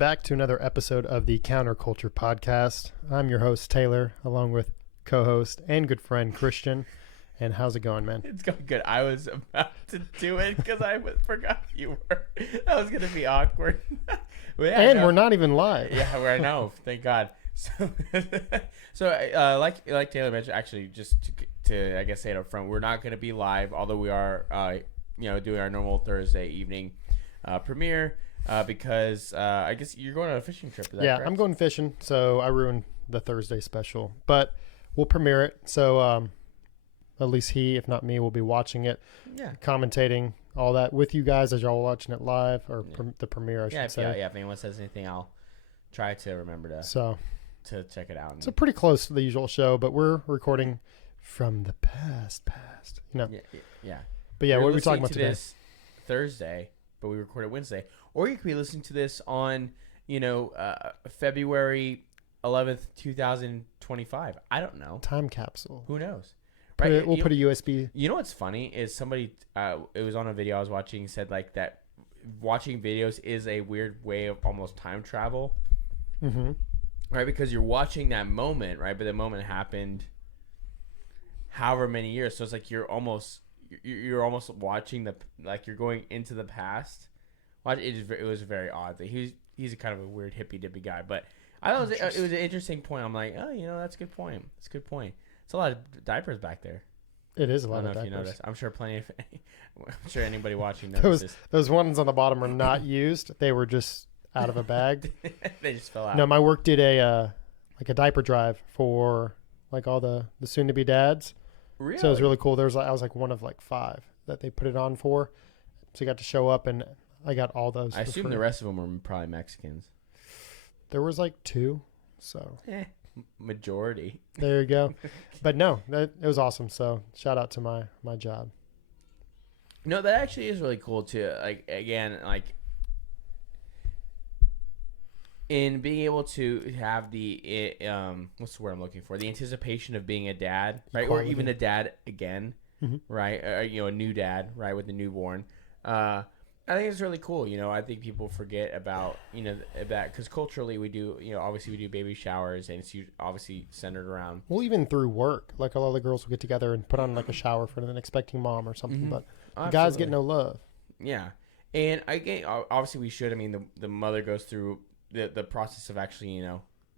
back to another episode of the Counterculture Podcast. I'm your host, Taylor, along with co-host and good friend, Cristian. And how's it going, man? It's going good. I was about to do it because I forgot you were. That was going to be awkward. We're not even live. Yeah, I know. Thank God. So, like Taylor mentioned, actually, just to I guess say it up front, we're not going to be live, although we are, doing our normal Thursday evening premiere. Because I guess you're going on a fishing trip. Is that correct? I'm going fishing, so I ruined the Thursday special. But we'll premiere it, so at least he, if not me, will be watching it, commentating all that with you guys as y'all watching it live, or the premiere, I should say. Yeah, if anyone says anything, I'll try to remember to check it out. So pretty close to the usual show, but we're recording from the past. Yeah. But yeah, what are we talking about today? This Thursday, but we recorded Wednesday. Or you could be listening to this on, February 11th, 2025. I don't know. Time capsule. Who knows? Right? We'll put a USB. You know what's funny is somebody, it was on a video I was watching, said like that watching videos is a weird way of almost time travel. Mm-hmm. Right? Because you're watching that moment, right? But the moment happened however many years. So it's like you're almost watching you're going into the past. It was very odd. He's a kind of a weird hippy dippy guy, but I thought it was an interesting point. I'm like, that's a good point. It's a good point. It's a lot of diapers back there. It is a lot of diapers. If you noticed. I'm sure I'm sure anybody watching notices. Those ones on the bottom are not used. They were just out of a bag. They just fell out. No, my work did a diaper drive for like all the soon to be dads. Really? So it was really cool. I was like one of like 5 that they put it on for. So you got to show up, and I got all those. I assume the rest of them were probably Mexicans. There was like 2, so majority. There you go. But no, it was awesome. So shout out to my job. No, that actually is really cool too. Like again, like in being able to have the what's the word I'm looking for? The anticipation of being a dad, right? Equality. Or even a dad again, right? A new dad, right, with the newborn. I think it's really cool. I think people forget about, that because culturally we do, obviously we do baby showers, and it's obviously centered around. Well, even through work, like a lot of the girls will get together and put on like a shower for an expecting mom or something, but the guys get no love. Yeah. And obviously we should. I mean, the mother goes through the process of actually,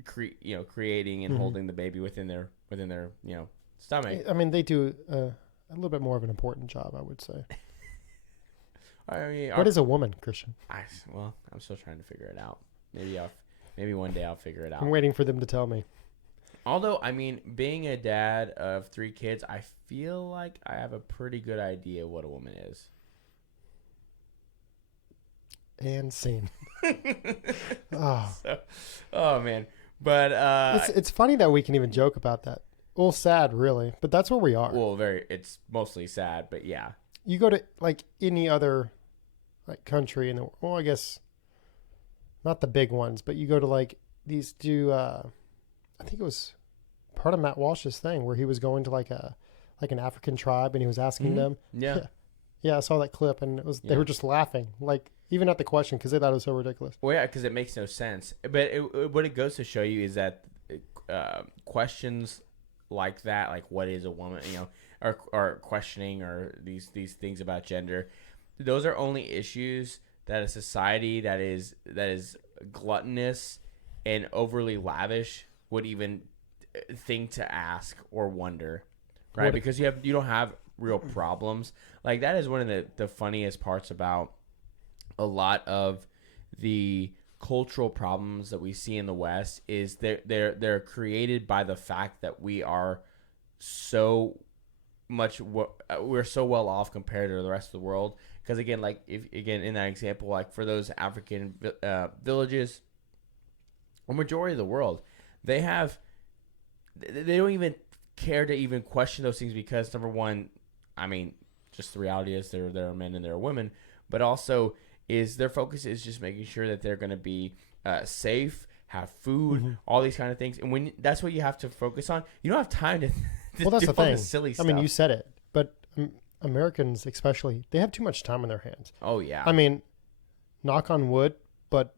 creating and holding the baby within their stomach. I mean, they do a little bit more of an important job, I would say. I mean, what is a woman, Cristian? I'm still trying to figure it out. Maybe one day I'll figure it out. I'm waiting for them to tell me. Although, I mean, being a dad of 3 kids, I feel like I have a pretty good idea what a woman is. And scene. Oh man, but it's funny that we can even joke about that. Well, sad, really, but that's where we are. Well, it's mostly sad, but yeah. You go to like any other like country in the well, I guess not the big ones, but you go to like these I think it was part of Matt Walsh's thing where he was going to like an African tribe and he was asking them. Yeah, I saw that clip, and it was they were just laughing, like even at the question because they thought it was so ridiculous. Well, yeah, because it makes no sense. But what it goes to show you is that questions like that, like what is a woman, or questioning or these things about gender, those are only issues that a society that is gluttonous and overly lavish would even think to ask or wonder, right? Because you don't have real problems. Like that is one of the funniest parts about a lot of the cultural problems that we see in the West is they're created by the fact that we are we're so well off compared to the rest of the world. Because again, like in that example, like for those African villages, a majority of the world, they don't even care to even question those things because number one, I mean, just the reality is there are men and there are women, but also is their focus is just making sure that they're going to be safe, have food, all these kind of things. And when that's what you have to focus on, you don't have time to well, that's do the all thing. this silly stuff. I mean, you said it, but Americans especially, they have too much time on their hands. Oh, yeah. I mean, knock on wood, but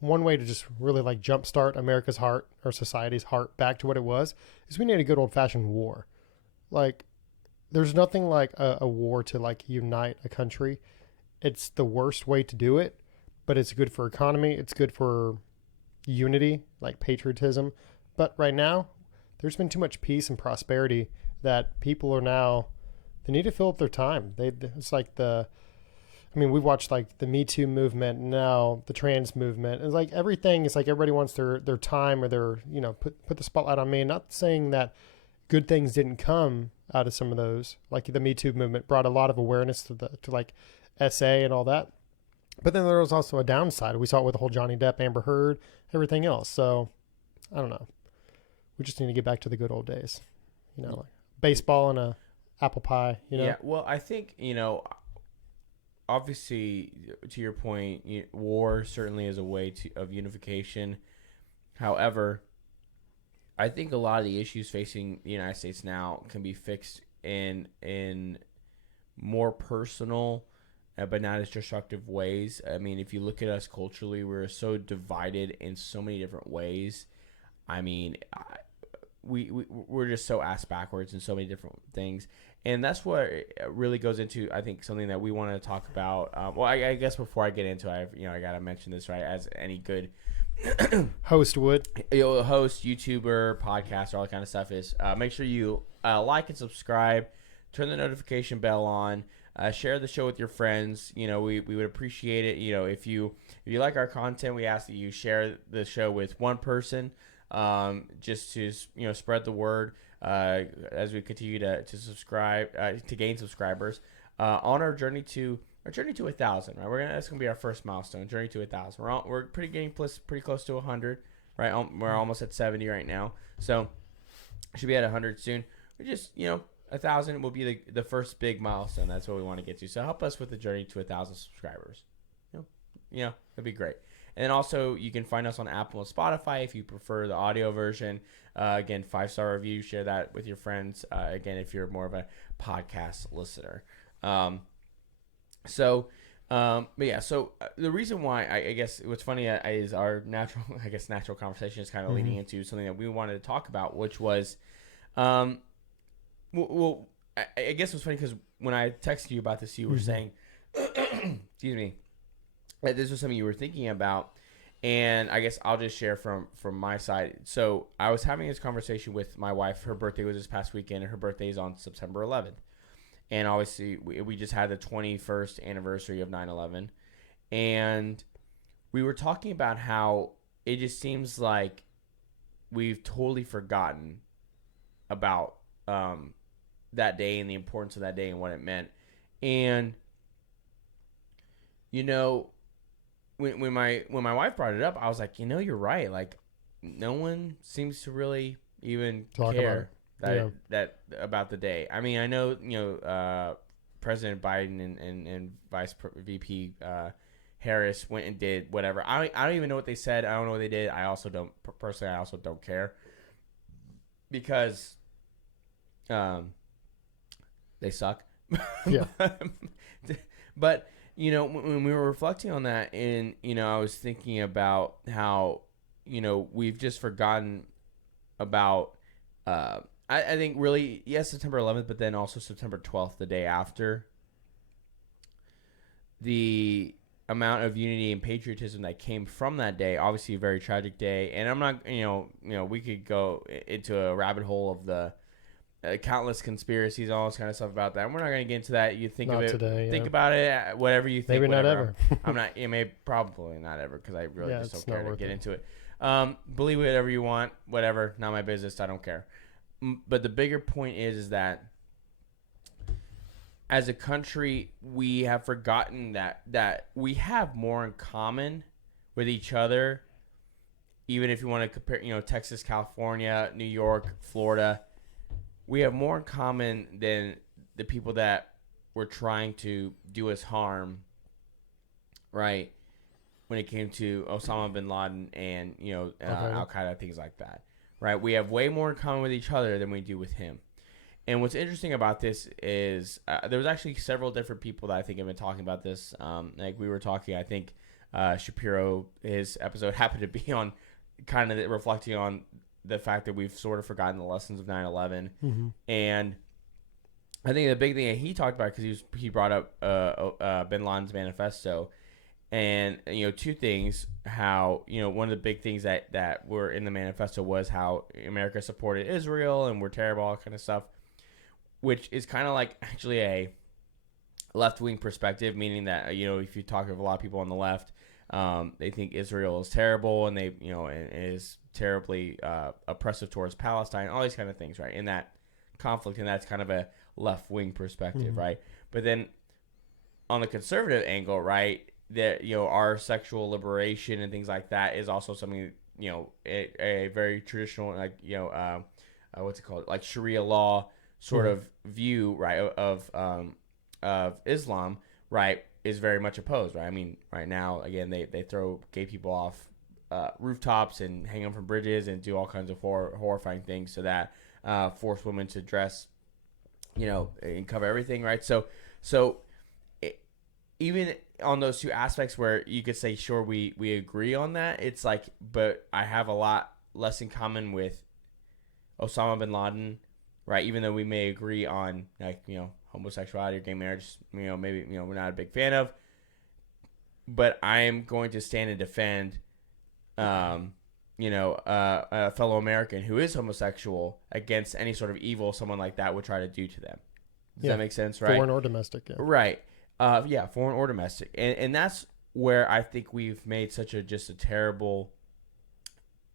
one way to just really like jumpstart America's heart or society's heart back to what it was is we need a good old fashioned war. Like, there's nothing like a war to like unite a country. It's the worst way to do it, but it's good for economy. It's good for unity, like patriotism. But right now, there's been too much peace and prosperity that people are now, they need to fill up their time. It's like we've watched like the Me Too movement, now the trans movement. It's like everything is like everybody wants their time or their, put the spotlight on me. Not saying that good things didn't come out of some of those. Like the Me Too movement brought a lot of awareness to like SA and all that. But then there was also a downside. We saw it with the whole Johnny Depp, Amber Heard, everything else. So I don't know. We just need to get back to the good old days. Like baseball and a apple pie. Yeah. Well, I think obviously, to your point, war certainly is a way of unification. However, I think a lot of the issues facing the United States now can be fixed in more personal, but not as destructive ways. I mean, if you look at us culturally, we're so divided in so many different ways. I mean, we're just so ass backwards in so many different things. And that's what really goes into, I think, something that we want to talk about. I guess before I get into it, I got to mention this, right? As any good host would. Host, YouTuber, podcaster, all that kind of stuff is, make sure you like and subscribe, turn the notification bell on, share the show with your friends. We would appreciate it. If you like our content, we ask that you share the show with one person, just to spread the word. As we continue to subscribe, to gain subscribers, on our journey to 1,000, right? That's gonna be our first milestone, journey to 1,000. We're pretty close to 100, right? We're almost at 70 right now, so should be at 100 soon. We just 1,000 will be the first big milestone. That's what we want to get to. So help us with the journey to 1,000 subscribers. That'd be great. And also, you can find us on Apple and Spotify if you prefer the audio version. Again, 5-star review. Share that with your friends. Again, if you're more of a podcast listener. So the reason why I guess what's funny is our natural conversation is kind of leading into something that we wanted to talk about, which was, I guess what's funny because when I texted you about this, you were saying, excuse me, that this was something you were thinking about, and I guess I'll just share from my side. So I was having this conversation with my wife. Her birthday was this past weekend, and her birthday is on September 11th. And obviously, we just had the 21st anniversary of 9/11, and we were talking about how it just seems like we've totally forgotten about that day and the importance of that day and what it meant. And when my wife brought it up, I was like, you're right. Like, no one seems to really even care that about the day. I mean, I know President Biden and Vice VP Harris went and did whatever. I don't even know what they said. I don't know what they did. I also don't care because they suck. Yeah. But when we were reflecting on that, and I was thinking about how we've just forgotten about I think really, yes, September 11th, but then also September 12th, the day after. The amount of unity and patriotism that came from that day, obviously a very tragic day. And I'm not, we could go into a rabbit hole of the countless conspiracies, all this kind of stuff about that. And we're not going to get into that. You think not of it, today, think about it, whatever you think. Maybe whatever. not ever. I'm not, probably not ever, because I really just don't care to get into it. Believe whatever you want, whatever, not my business, I don't care. But the bigger point is that as a country, we have forgotten that we have more in common with each other, even if you want to compare, Texas, California, New York, Florida. We have more in common than the people that were trying to do us harm, right? When it came to Osama bin Laden and, Al-Qaeda, things like that. Right, we have way more in common with each other than we do with him. And what's interesting about this is there was actually several different people that I think have been talking about this. Like we were talking, I think Shapiro, his episode happened to be on kind of reflecting on the fact that we've sort of forgotten the lessons of 9/11. Mm-hmm. And I think the big thing that he talked about, because he brought up Bin Laden's manifesto, and two things. How one of the big things that were in the manifesto was how America supported Israel and we're terrible, all kind of stuff, which is kind of like actually a left-wing perspective, meaning that if you talk to a lot of people on the left, they think Israel is terrible and they and is terribly oppressive towards Palestine, all these kind of things, right? In that conflict, and that's kind of a left-wing perspective, right? But then on the conservative angle, right, that our sexual liberation and things like that is also something a very traditional, like what's it called, like Sharia law sort of view, right, of Islam, right, is very much opposed, right? I mean, right now, again, they throw gay people off rooftops and hang them from bridges and do all kinds of horrifying things so that force women to dress, and cover everything, right? So even on those two aspects where you could say, sure, we agree on that, it's like, but I have a lot less in common with Osama bin Laden, right? Even though we may agree on, like, homosexuality or gay marriage, maybe, we're not a big fan of, but I am going to stand and defend, a fellow American who is homosexual against any sort of evil someone like that would try to do to them. Does that make sense, right? Foreign or domestic, yeah. Right. Foreign or domestic. And that's where I think we've made such a terrible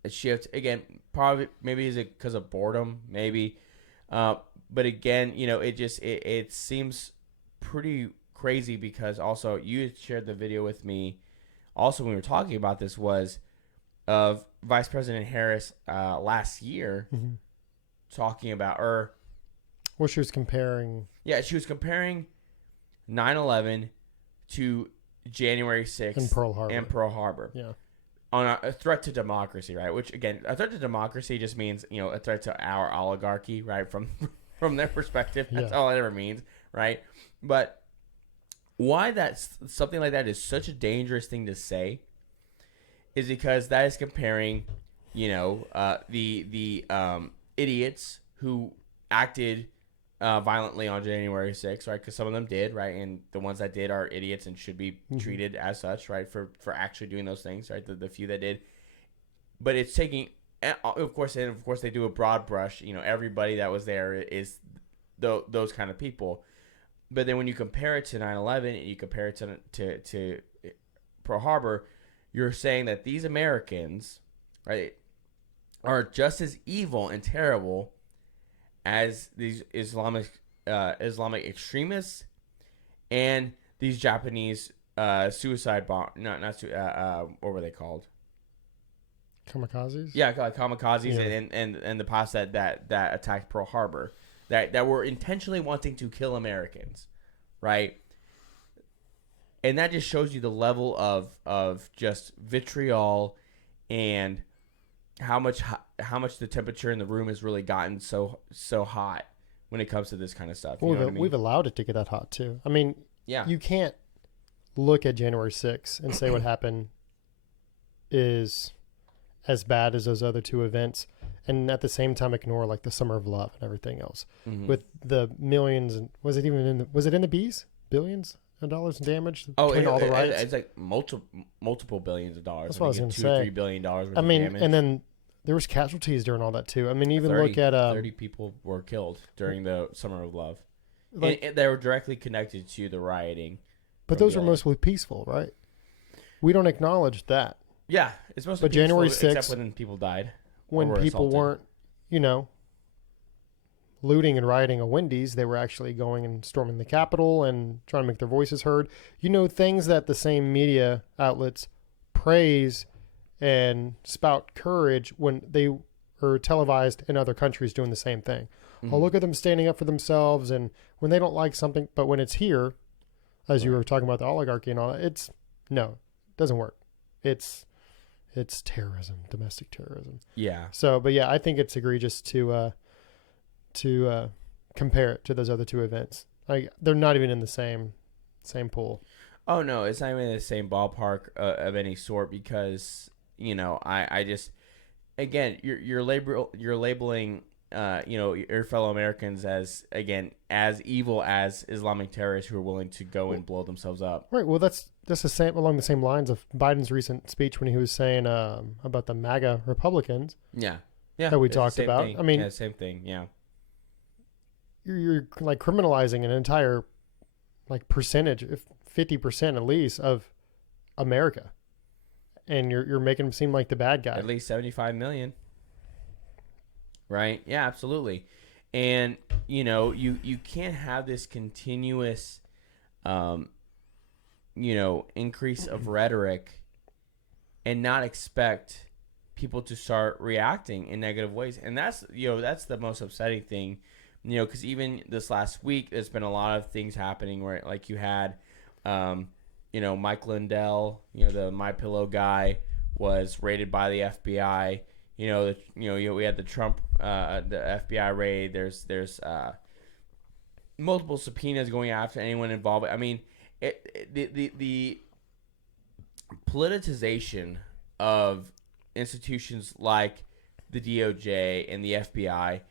shift. Again, probably, maybe is it because of boredom, maybe. But again, it seems pretty crazy because also you had shared the video with me also when we were talking about this was of Vice President Harris last year talking about, well, she was comparing. Yeah, she was comparing 9/11 to January 6th and Pearl Harbor. Yeah. On a threat to democracy, right? Which, again, a threat to democracy just means, a threat to our oligarchy, right? From their perspective. That's all it ever means, right? But why something like that is such a dangerous thing to say is because that is comparing, the idiots who acted violently on January 6th, right? Because some of them did, right? And the ones that did are idiots and should be treated as such, right? For actually doing those things, right? The few that did. But it's taking, of course, they do a broad brush. Everybody that was there is those kind of people. But then when you compare it to 9/11 and you compare it to Pearl Harbor, you're saying that these Americans, right, are just as evil and terrible as these Islamic extremists and these Japanese suicide bomb. What were they called? Kamikazes? Yeah, like kamikazes and the past that attacked Pearl Harbor that were intentionally wanting to kill Americans, right? And that just shows you the level of just vitriol and how much the temperature in the room has really gotten so hot when it comes to this kind of stuff. We've allowed it to get that hot too. I mean, you can't look at January 6th and say what happened is as bad as those other two events, and at the same time ignore like the Summer of Love and everything else with the millions. And was it in the B's? Billions of dollars in damage between all the riots? It's like multiple billions of dollars. That's what I was going to say. $2 or $3 billion worth I mean, of damage. and then there was casualties during all that too. I mean, even 30, look at 30 people were killed during the Summer of Love, and they were directly connected to the rioting. But those were mostly peaceful, right? We don't acknowledge that. Yeah, it's mostly peaceful, January 6th, except when people died, when people weren't, looting and rioting a Wendy's, they were actually going and storming the Capitol and trying to make their voices heard. Things that the same media outlets praise and spout courage when they are televised in other countries doing the same thing. Oh, look at them standing up for themselves, and when they don't like something, but when it's here, as you were talking about the oligarchy and all that, it doesn't work. It's terrorism, domestic terrorism. Yeah. So, but yeah, I think it's egregious to compare it to those other two events. They're not even in the same pool. Oh no, it's not even in the same ballpark of any sort because I just again you're labeling your fellow Americans as again as evil as Islamic terrorists who are willing to go and blow themselves up. Right. Well, that's the same along the same lines of Biden's recent speech when he was saying about the MAGA Republicans. Yeah, yeah, that we it's the talked same about. thing. I mean, yeah, same thing. Yeah, you're like criminalizing an entire like percentage, if 50% at least of America, and you're making him seem like the bad guy. at least 75 million. Right? Yeah, absolutely. And you can't have this continuous increase of rhetoric and not expect people to start reacting in negative ways. And that's the most upsetting thing, because even this last week, there's been a lot of things happening where like you had, Mike Lindell, the My Pillow guy was raided by the FBI. We had the Trump, the FBI raid. There's multiple subpoenas going after anyone involved. I mean, the politicization of institutions like the DOJ and the FBI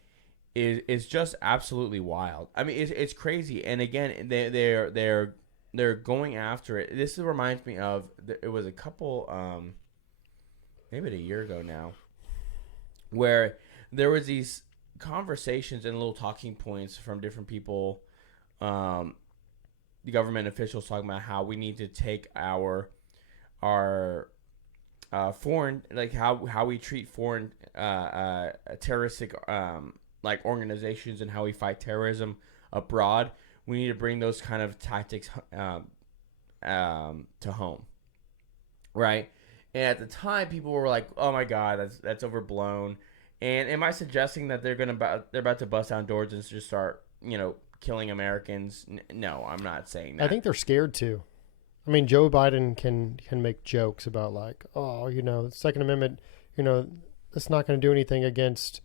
is just absolutely wild. I mean, it's crazy. And again, they're going after it. This reminds me of it was a couple, maybe a year ago now, where there was these conversations and little talking points from different people, the government officials talking about how we need to take our foreign, like how we treat foreign terroristic like organizations and how we fight terrorism abroad. We need to bring those kind of tactics to home, right? And at the time, people were like, "Oh my God, that's overblown." And am I suggesting that they're about to bust down doors and just start, killing Americans? No, I'm not saying that. I think they're scared too. I mean, Joe Biden can make jokes about like, oh, Second Amendment, it's not going to do anything against,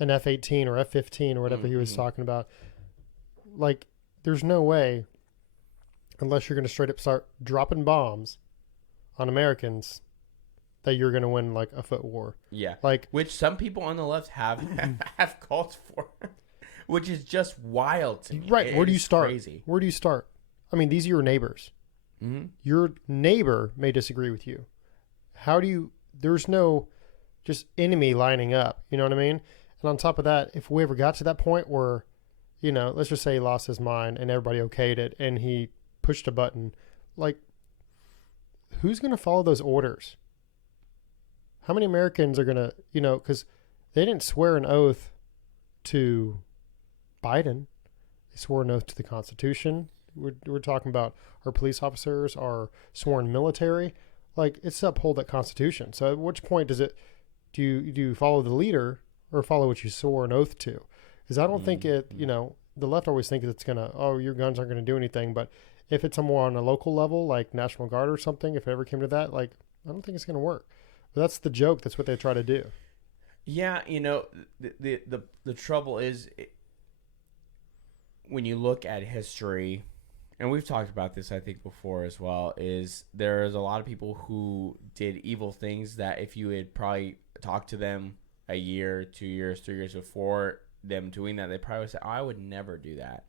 an F-18 or F-15 or whatever he was talking about. Like, there's no way, unless you're going to straight up start dropping bombs on Americans, that you're going to win like a foot war. Yeah. Like, which some people on the left have called for, which is just wild to me. Right. Where do you start? Crazy. Where do you start? I mean, these are your neighbors. Mm-hmm. Your neighbor may disagree with you. There's no just enemy lining up. You know what I mean? And on top of that, if we ever got to that point where, let's just say he lost his mind and everybody okayed it and he pushed a button, like, who's going to follow those orders? How many Americans are going to, because they didn't swear an oath to Biden. They swore an oath to the Constitution. We're talking about our police officers, our sworn military. Like, it's to uphold that Constitution. So at which point do you follow the leader or follow what you swore an oath to? Because I don't think the left always thinks it's going to, your guns aren't going to do anything. But if it's more on a local level, like National Guard or something, if it ever came to that, like, I don't think it's going to work. But that's the joke. That's what they try to do. Yeah, the trouble is when you look at history, and we've talked about this, I think, before as well, is there's a lot of people who did evil things that if you had probably talked to them a year, 2 years, 3 years before them doing that, they probably would say, I would never do that.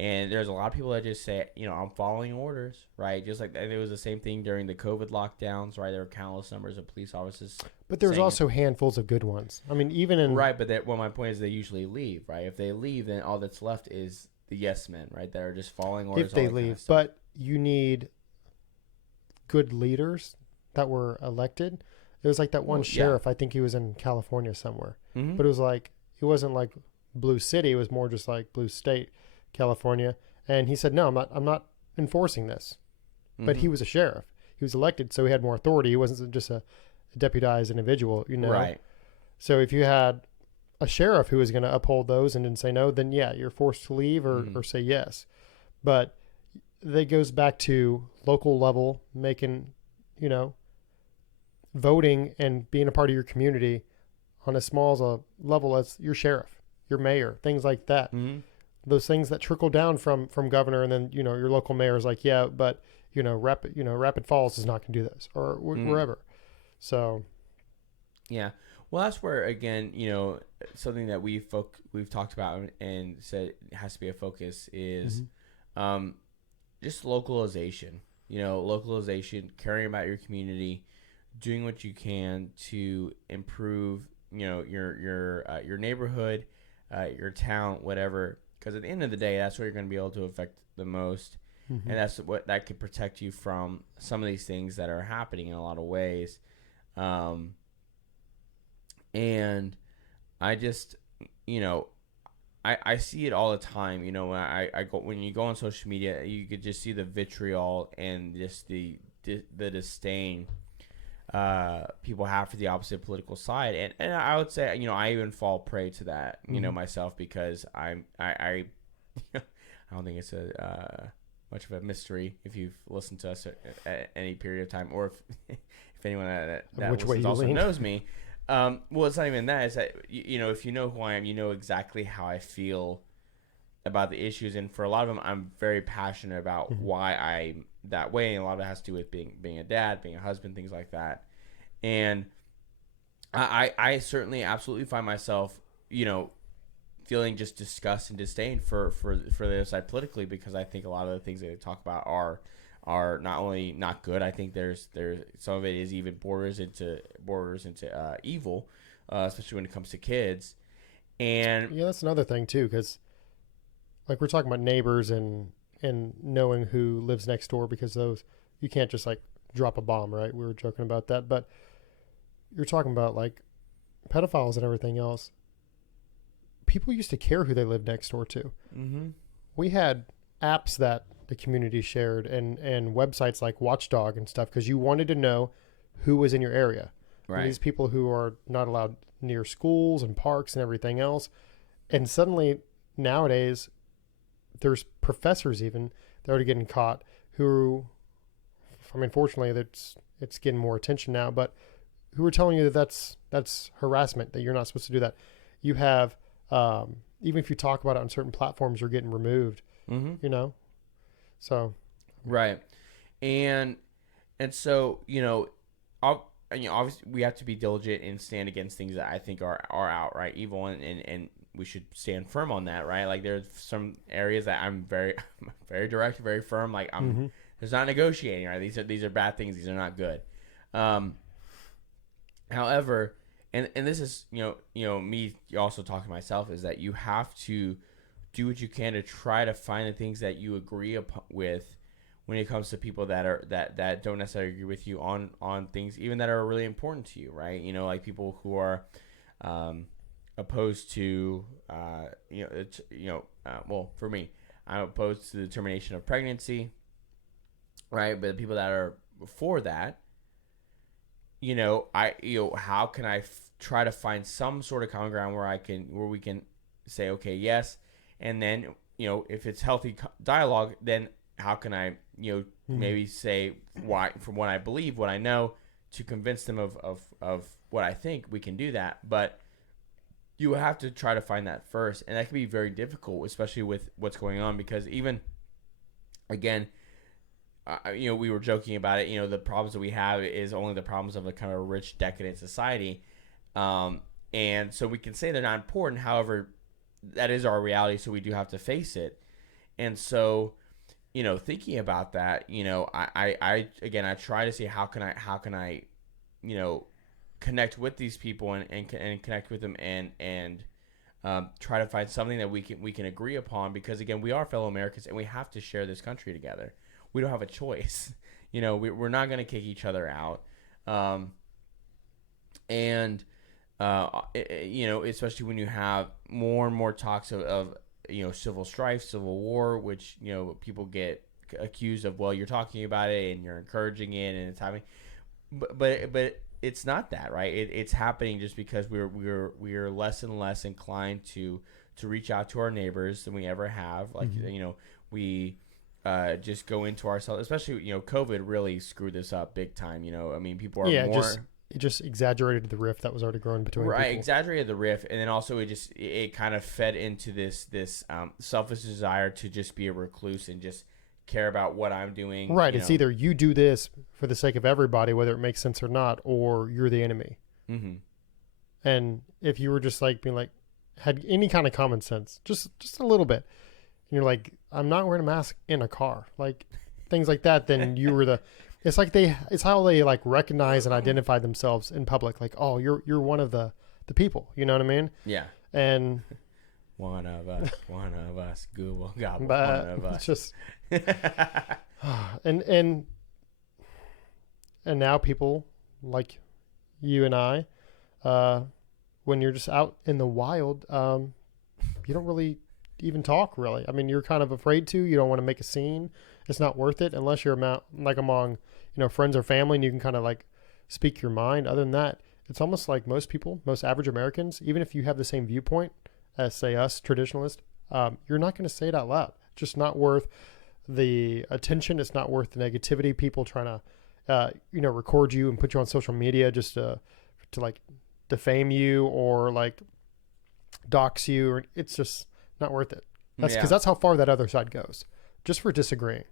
And there's a lot of people that just say, I'm following orders, right? Just like it was the same thing during the COVID lockdowns, right? There were countless numbers of police officers. But there's also handfuls of good ones. I mean, even in... Right, but my point is they usually leave, right? If they leave, then all that's left is the yes men, right? That are just following orders. If they leave. But you need good leaders that were elected. It was like that one sheriff. I think he was in California somewhere. Mm-hmm. But it was like, it wasn't like Blue City. It was more just like Blue State, California. And he said, no, I'm not enforcing this. Mm-hmm. But he was a sheriff. He was elected, so he had more authority. He wasn't just a deputized individual, Right. So if you had a sheriff who was going to uphold those and didn't say no, then yeah, you're forced to leave or say yes. But that goes back to local level, making, voting and being a part of your community on as small as a level as your sheriff, your mayor, things like that. Mm-hmm. those things that trickle down from governor, and then your local mayor is like, yeah, but Rapid Falls is not going to do this, or wherever. So yeah, well, that's where again, something that we've talked about and said has to be a focus is just localization. Localization, caring about your community, doing what you can to improve, your neighborhood, your town, whatever. Because at the end of the day, that's where you're going to be able to affect the most, and that's what that could protect you from some of these things that are happening in a lot of ways. And I just, I see it all the time. When you go on social media, you could just see the vitriol and just the disdain people have for the opposite political side, and I would say, I even fall prey to that, myself, because I don't think it's a much of a mystery if you've listened to us at any period of time, or if anyone that listens also knows me. Well, it's not even that. It's that, if you know who I am, you know exactly how I feel about the issues. And for a lot of them, I'm very passionate about why I'm that way. And a lot of it has to do with being a dad, being a husband, things like that. And I certainly absolutely find myself, feeling just disgust and disdain for the other side politically, because I think a lot of the things that they talk about are not only not good. I think there's some of it is even borders into evil, especially when it comes to kids. And yeah, that's another thing too, because like we're talking about neighbors and knowing who lives next door, because those, you can't just like drop a bomb, right? We were joking about that, but you're talking about like pedophiles and everything else. People used to care who they lived next door to. We had apps that the community shared, and websites like Watchdog and stuff, because you wanted to know who was in your area. Right. And these people who are not allowed near schools and parks and everything else. And suddenly nowadays there's professors even that are getting caught who, I mean, fortunately it's getting more attention now, but who are telling you that that's harassment, that you're not supposed to do that. You have, even if you talk about it on certain platforms, you're getting removed, So, right, and so obviously we have to be diligent and stand against things that I think are outright evil, and we should stand firm on that, right? Like there's some areas that I'm very very direct, very firm. Like there's not negotiating, right? These are bad things. These are not good. However, and this is me also talking to myself, is that you have to do what you can to try to find the things that you agree with when it comes to people that don't necessarily agree with you on things even that are really important to you, right? Like people who are opposed to well, for me, I'm opposed to the termination of pregnancy, right? But the people that are for that, how can I try to find some sort of common ground where we can say, okay, yes. And then, if it's healthy dialogue, then how can I, maybe say why, from what I believe, what I know, to convince them of what I think, we can do that. But you have to try to find that first. And that can be very difficult, especially with what's going on, because even, again, we were joking about it, the problems that we have is only the problems of a kind of rich, decadent society. And so we can say they're not important. However, that is our reality, so we do have to face it. And so, thinking about that, I try to see how can I connect with these people and connect with them and try to find something that we can agree upon, because again, we are fellow Americans and we have to share this country together. We don't have a choice. We're not going to kick each other out. Especially when you have more and more talks of civil strife, civil war, which people get accused of. Well, you're talking about it and you're encouraging it, and it's happening, but it's not that, right? It's happening just because we're less and less inclined to reach out to our neighbors than we ever have. Like we just go into ourselves, especially COVID really screwed this up big time. I mean, people are more. it just exaggerated the rift that was already growing between Right, people. exaggerated the riff, and then also it kind of fed into this selfish desire to just be a recluse and just care about what I'm doing. Right. It's either you do this for the sake of everybody, whether it makes sense or not, or you're the enemy. Mm-hmm. And if you were just like being like, had any kind of common sense, just a little bit, and you're like, I'm not wearing a mask in a car, like things like that, then you were the. It's like it's how they like recognize and identify themselves in public. Like, oh, you're one of the people. You know what I mean? Yeah. And one of us, Google Gobble, but one of us. it's just, and now people like you and I, when you're just out in the wild, you don't really even talk really. I mean, you're kind of afraid to. You don't want to make a scene. It's not worth it unless you're among friends or family, and you can kind of like speak your mind. Other than that, it's almost like most people, most average Americans, even if you have the same viewpoint as say us traditionalists, you're not going to say it out loud. It's just not worth the attention. It's not worth the negativity. People trying to, record you and put you on social media just to like defame you or like dox you, or it's just not worth it. That's because that's how far that other side goes, just for disagreeing.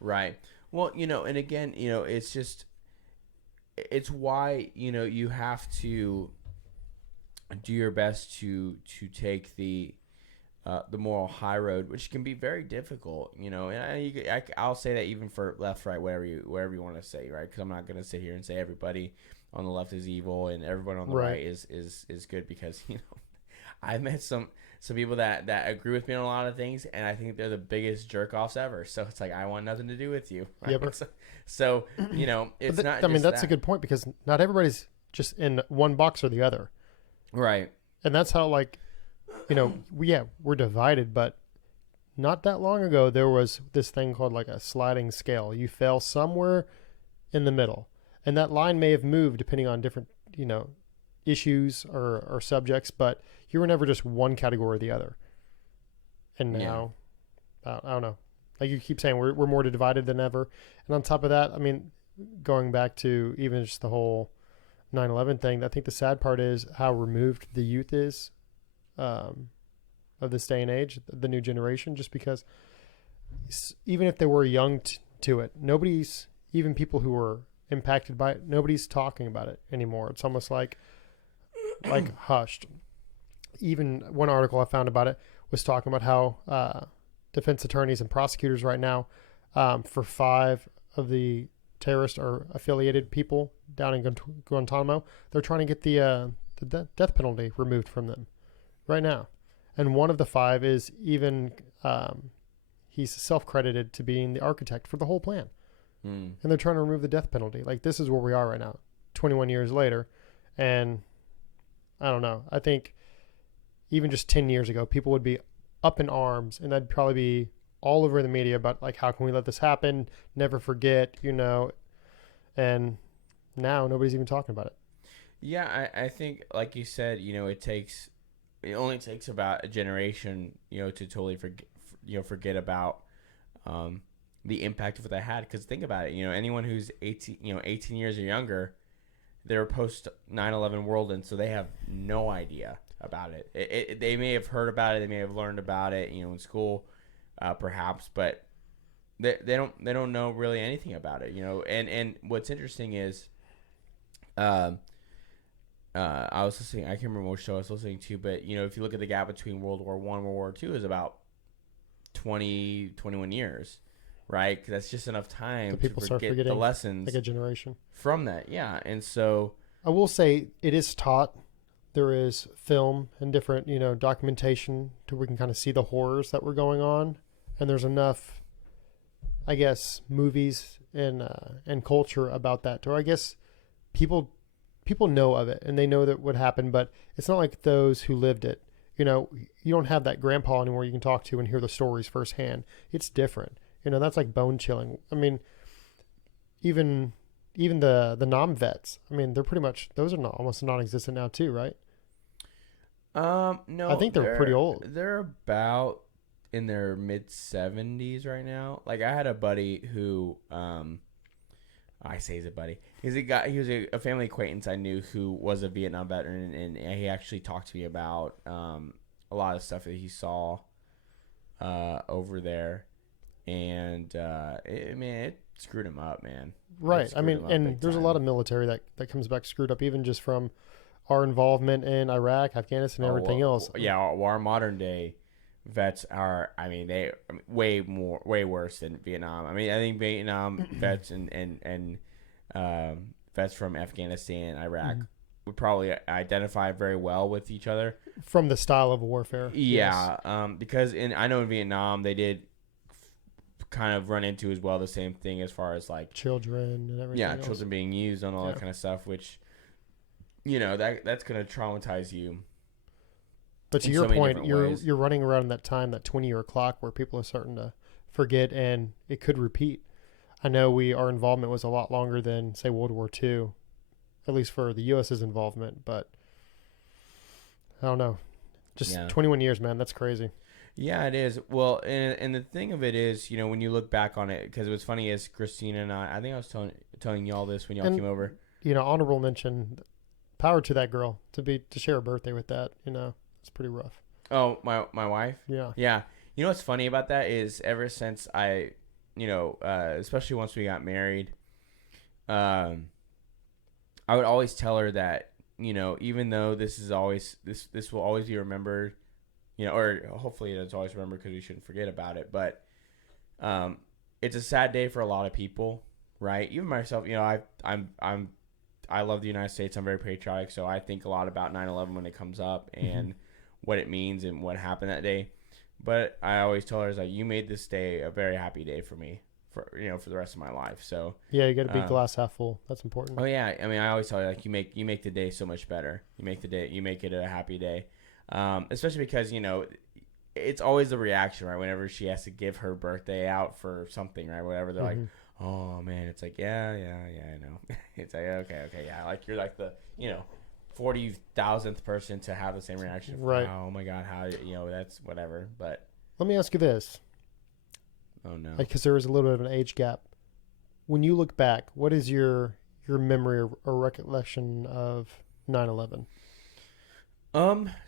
Right. Well, and again, it's why, you have to do your best to take the moral high road, which can be very difficult, and I'll say that even for left, right, whatever you want to say, right? Because I'm not going to sit here and say everybody on the left is evil and everyone on the right is good, because, I've met some people that agree with me on a lot of things, and I think they're the biggest jerk offs ever. So it's like, I want nothing to do with you. Right? Yeah, so it's not. I mean, that's a good point, because not everybody's just in one box or the other. Right. And that's how, like, we're divided, but not that long ago, there was this thing called like a sliding scale. You fell somewhere in the middle, and that line may have moved depending on different, issues or subjects, but you were never just one category or the other. And now, I don't know. Like you keep saying, we're more divided than ever. And on top of that, I mean, going back to even just the whole 9/11 thing, I think the sad part is how removed the youth is of this day and age, the new generation, just because even if they were young to it, nobody's, even people who were impacted by it, nobody's talking about it anymore. It's almost like hushed. Even one article I found about it was talking about how defense attorneys and prosecutors right now, for 5 of the terrorist or affiliated people down in Guantanamo, they're trying to get the death penalty removed from them right now. And one of the 5 is even he's self-credited to being the architect for the whole plan. And they're trying to remove the death penalty. Like, this is where we are right now, 21 years later. And I don't know. I think even just 10 years ago, people would be up in arms, and that'd probably be all over the media about, like, how can we let this happen? Never forget, and now nobody's even talking about it. Yeah, I think, like you said, it only takes about a generation, to totally forget about the impact of what that had. Because think about it, anyone who's 18 years or younger, they're post 9/11 world, and so they have no idea about it. They may have heard about it, they may have learned about it, in school, perhaps, but they don't know really anything about it, And what's interesting is, I was listening. I can't remember what show I was listening to, but if you look at the gap between World War I and World War II is about 21 years, right? Because that's just enough time to forget the lessons, like a generation from that. Yeah, and so I will say it is taught. There is film and different, documentation to where we can kind of see the horrors that were going on, and there's enough, I guess, movies and culture about that. Or I guess people know of it and they know that what happened, but it's not like those who lived it. You don't have that grandpa anymore you can talk to and hear the stories firsthand. It's different. That's like bone chilling. I mean, even the non-vets, I mean, they're pretty much, those are almost non-existent now too, right? No, I think they're pretty old. They're about in their mid 70s right now. Like, I had a buddy who I say he's a buddy. He was a family acquaintance I knew who was a Vietnam veteran, and he actually talked to me about a lot of stuff that he saw over there, and it screwed him up, man. Right. I mean, and there's a lot of military that comes back screwed up, even just from our involvement in Iraq, Afghanistan, and everything else. Yeah, our modern day vets are, way worse than Vietnam. I mean, I think Vietnam vets and vets from Afghanistan, Iraq would probably identify very well with each other from the style of warfare. Yeah, yes. Because I know in Vietnam they did kind of run into as well the same thing as far as like children and everything. Yeah, children being used and all that kind of stuff, which that's gonna traumatize you. But to your point, you're running around in that time, that 20-year clock where people are starting to forget, and it could repeat. I know our involvement was a lot longer than, say, World War II, at least for the U.S.'s involvement. But I don't know, just 21 years, man. That's crazy. Yeah, it is. Well, and the thing of it is, when you look back on it, because what's funny is Christina and I think I was telling y'all this when y'all came over. Honorable mention, power to that girl to share her birthday with that. It's pretty rough. Oh, my wife? Yeah. Yeah. You know what's funny about that is ever since I, especially once we got married, I would always tell her that, even though this will always be remembered, or hopefully it's always remembered because we shouldn't forget about it. But it's a sad day for a lot of people, right? Even myself, I love the United States. I'm very patriotic, so I think a lot about 9/11 when it comes up and what it means and what happened that day. But I always tell her, you made this day a very happy day for me, for the rest of my life. So yeah, you got to be glass half full. That's important. Oh yeah, I mean, I always tell her you make the day so much better. You make it a happy day, especially because it's always the reaction, right? Whenever she has to give her birthday out for something, right? Whatever, they're like, oh man, it's like yeah, I know. It's like okay, yeah, like you're like the 40,000th person to have the same reaction. Right. Oh my God, how that's whatever. But let me ask you this. Oh no. Because there is a little bit of an age gap. When you look back, what is your memory or recollection of 9/11?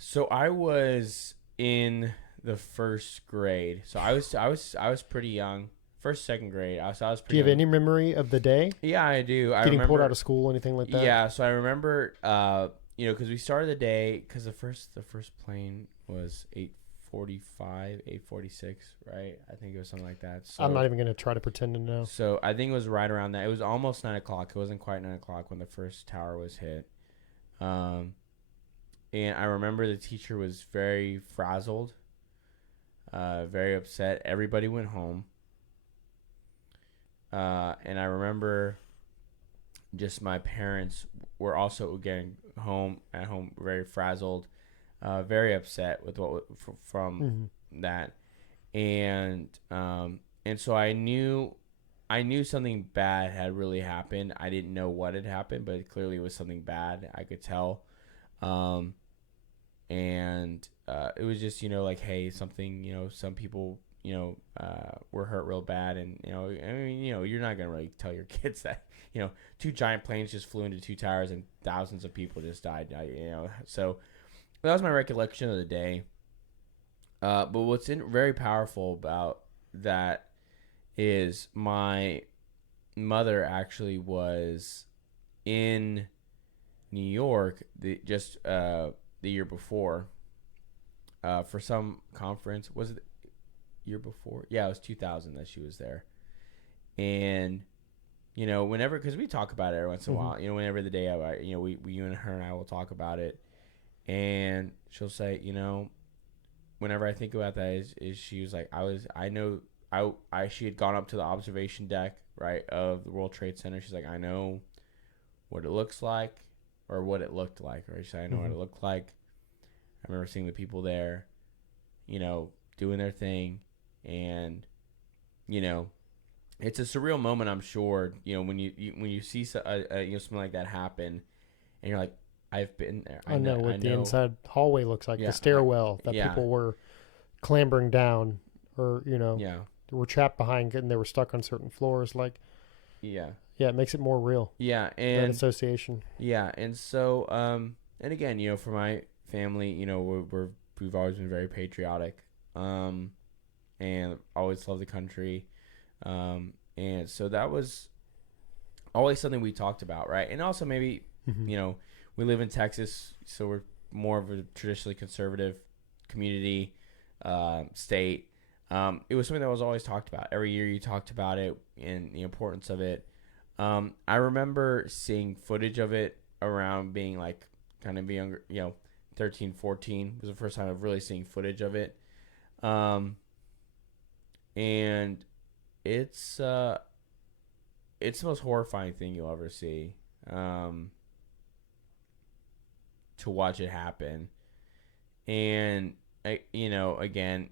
So I was in the first grade. So I was pretty young. First, second grade. I was pretty. Do you have young. any memory of the day? Yeah, I do. Getting pulled out of school, anything like that? Yeah. So I remember, because we started the day because the first plane was 8:45, 8:46, right? I think it was something like that. So, I'm not even going to try to pretend to know. So I think it was right around that. It was almost 9 o'clock. It wasn't quite 9 o'clock when the first tower was hit. And I remember the teacher was very frazzled, very upset. Everybody went home. And I remember just my parents were also getting at home very frazzled, very upset with from that. And so I knew something bad had really happened. I didn't know what had happened, but it clearly was something bad. I could tell. And it was just, hey, something, some people, were hurt real bad. And, you're not going to really tell your kids that, 2 giant planes just flew into 2 towers and thousands of people just died, So that was my recollection of the day. But what's very powerful about that is my mother actually was in New York the year before for some conference. Was it the year before? Yeah, it was 2000 that she was there. And whenever, because we talk about it every once in a while, whenever the day you and her and I will talk about it, and she'll say, whenever I think about that is she was like, she had gone up to the observation deck, right, of the World Trade Center. She's like, I know what it looks like, or what it looked like, right? She's like, I know what it looked like. I remember seeing the people there, doing their thing, and it's a surreal moment, I'm sure. When you see something like that happen, and you're like, I've been there. I know what the inside hallway looks like, the stairwell that people were clambering down, or were trapped behind and they were stuck on certain floors. Like, yeah, it makes it more real. Yeah, That and association. yeah, and so and again, for my family, we've always been very patriotic, and always loved the country, and so that was always something we talked about, right? And also maybe Mm-hmm. we live in Texas, so we're more of a traditionally conservative community, state. It was something that was always talked about. Every year you talked about it and the importance of it. I remember seeing footage of it around being like kind of younger, 13, 14 was the first time of really seeing footage of it. And it's it's the most horrifying thing you'll ever see. To watch it happen. And again,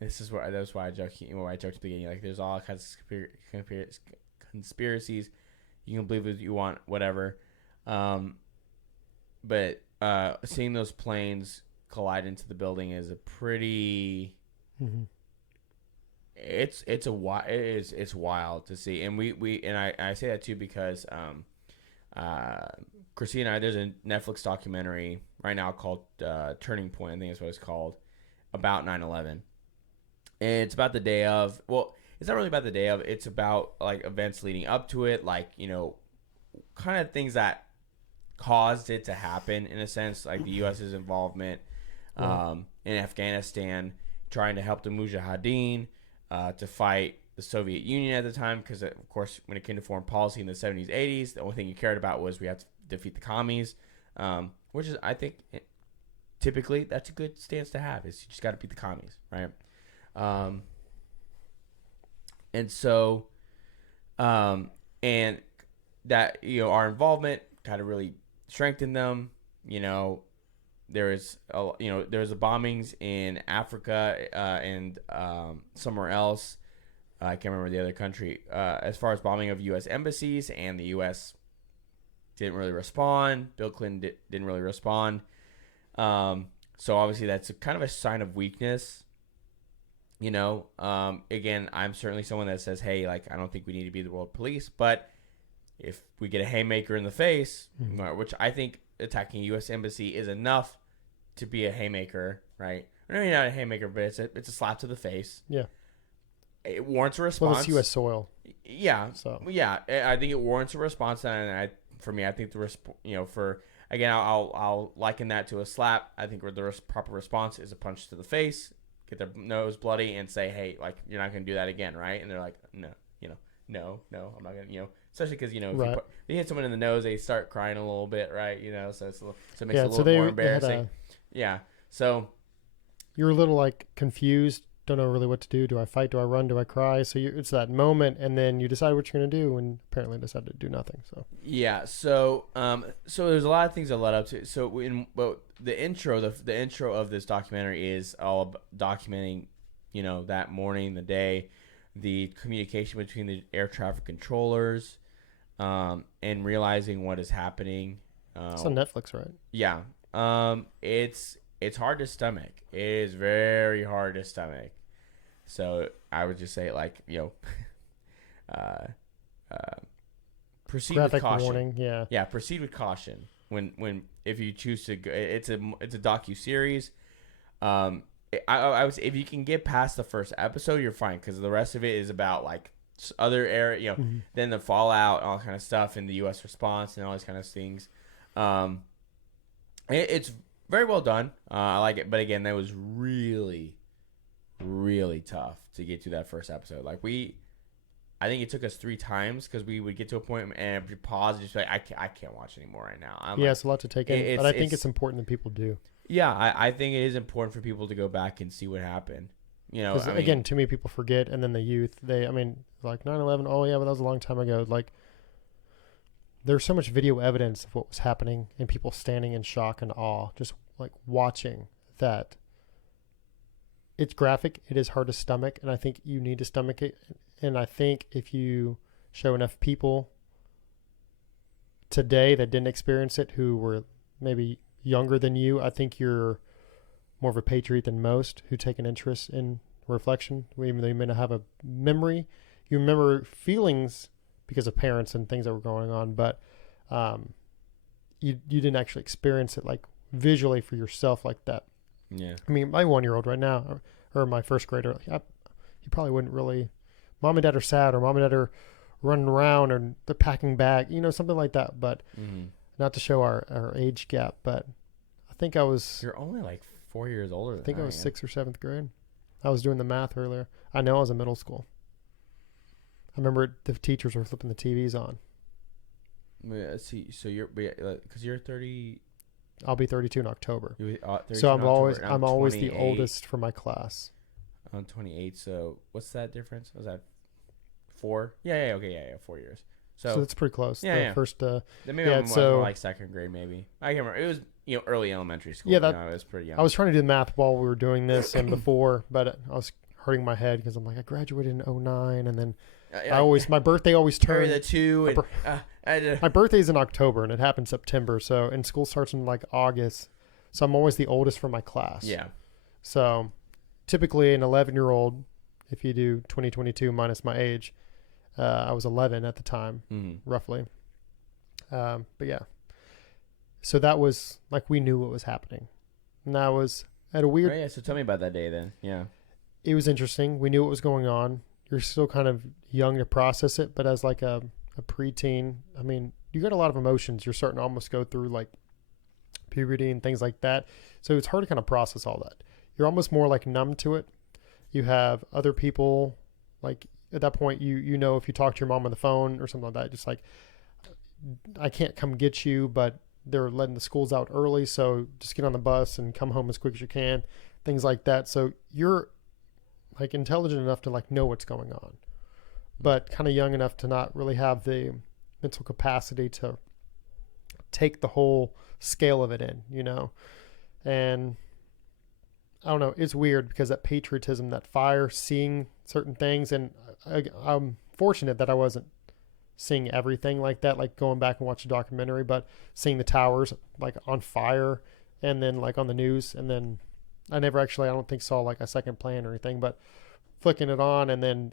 this is where that's why I joked. Why I joked at the beginning. Like, there's all kinds of conspiracies. You can believe what you want, whatever. But seeing those planes collide into the building is a pretty. Mm-hmm. It's wild to see, and I say that too because Cristian and I, there's a Netflix documentary right now called Turning Point, I think that's what it's called, about 9/11. And it's about the day of, well, it's not really about the day of, it's about like events leading up to it, like, kind of things that caused it to happen in a sense, like the US's involvement in Afghanistan, trying to help the Mujahideen to fight the Soviet Union at the time, because of course when it came to foreign policy in the 70s, 80s, the only thing you cared about was we had to defeat the commies, which is, I think, typically that's a good stance to have, is you just got to beat the commies, right? And so and that, our involvement kind of really strengthened them. There was the bombings in Africa and somewhere else. I can't remember the other country. As far as bombing of U.S. embassies, and the U.S. didn't really respond. Bill Clinton didn't really respond. So obviously that's kind of a sign of weakness. Again, I'm certainly someone that says, hey, like, I don't think we need to be the world police, but if we get a haymaker in the face, which I think attacking a U.S. embassy is enough to be a haymaker, right? Or maybe not a haymaker, but it's a slap to the face. Yeah. It warrants a response. Well, it's U.S. soil. Yeah. So yeah, I think it warrants a response, and I think again, I'll liken that to a slap. I think the proper response is a punch to the face, get their nose bloody, and say, hey, like, you're not going to do that again, right? And they're like, no, no, I'm not going to, especially because, right. if you hit someone in the nose, they start crying a little bit, right? So it makes it a little they more had embarrassing. Yeah. So you're a little like confused, don't know really what to do. Do I fight? Do I run? Do I cry? So it's that moment, and then you decide what you're going to do, and apparently decided to do nothing. So yeah. So there's a lot of things that led up to it. So the intro of this documentary is all documenting, that morning, the day, the communication between the air traffic controllers, and realizing what is happening. it's on Netflix, right? Yeah. It's hard to stomach. It is very hard to stomach. So I would just say, like, proceed Graphic with caution. warning, yeah. Yeah, proceed with caution. When if you choose to go, it's a docu-series. I would say if you can get past the first episode, you're fine, because the rest of it is about like other area, then the fallout, all kind of stuff, and the U.S. response and all these kind of things. It's very well done. I like it, but again, that was really, really tough to get to that first episode. Like, I think it took us 3 times, because we would get to a point and pause and just be like, I can't watch anymore right now. It's a lot to take in, but I think it's important that people do. Yeah, I think it is important for people to go back and see what happened. Again, too many people forget, and then the youth, like 9/11, oh yeah, but that was a long time ago. Like, there's so much video evidence of what was happening, and people standing in shock and awe, just like watching that. It's graphic. It is hard to stomach, and I think you need to stomach it. And I think if you show enough people today that didn't experience it, who were maybe younger than you, I think you're more of a patriot than most who take an interest in reflection. Even though you may not have a memory, you remember feelings because of parents and things that were going on. But you didn't actually experience it like visually for yourself like that. Yeah. I mean, my 1-year-old right now, or my first grader, he probably wouldn't really. Mom and dad are sad, or mom and dad are running around, or they're packing bag, something like that. But not to show our age gap, but I think I was. You're only like 4 years older than I think I was 6th or 7th grade. I was doing the math earlier. I know I was in middle school. I remember the teachers were flipping the TVs on. See, so because you're 30. I'll be 32 in October. 32 so I'm in October, I'm always the 28. oldest for my class. I'm 28. So what's that difference? Was that 4? Yeah. Okay. Yeah. 4 years. So that's pretty close. Yeah. First. Then maybe I was more like 2nd grade, maybe. I can't remember. It was early elementary school. Yeah, it was pretty young. I was trying to do the math while we were doing this and before, but I was hurting my head because I'm like, I graduated in 2009, and then my birthday always turned. The 2. My birthday's in October, and it happened September. So, and school starts in like August. So I'm always the oldest for my class. Yeah. So typically an 11-year-old, if you do 2022 minus my age, I was 11 at the time, roughly. But yeah. So that was like, we knew what was happening. And that was at a weird. Oh, yeah. So tell me about that day then. Yeah. It was interesting. We knew what was going on. You're still kind of young to process it, but as like a preteen, I mean, you got a lot of emotions. You're starting to almost go through like puberty and things like that. So it's hard to kind of process all that. You're almost more like numb to it. You have other people, like at that point, you know, if you talk to your mom on the phone or something like that, just like, I can't come get you, but they're letting the schools out early. So just get on the bus and come home as quick as you can, things like that. So you're like intelligent enough to like know what's going on, but kind of young enough to not really have the mental capacity to take the whole scale of it in, and I don't know. It's weird because that patriotism, that fire, seeing certain things, and I'm fortunate that I wasn't seeing everything like that, like going back and watch a documentary, but seeing the towers like on fire and then like on the news, and then I never actually, I don't think saw like a second plan or anything, but flicking it on, and then,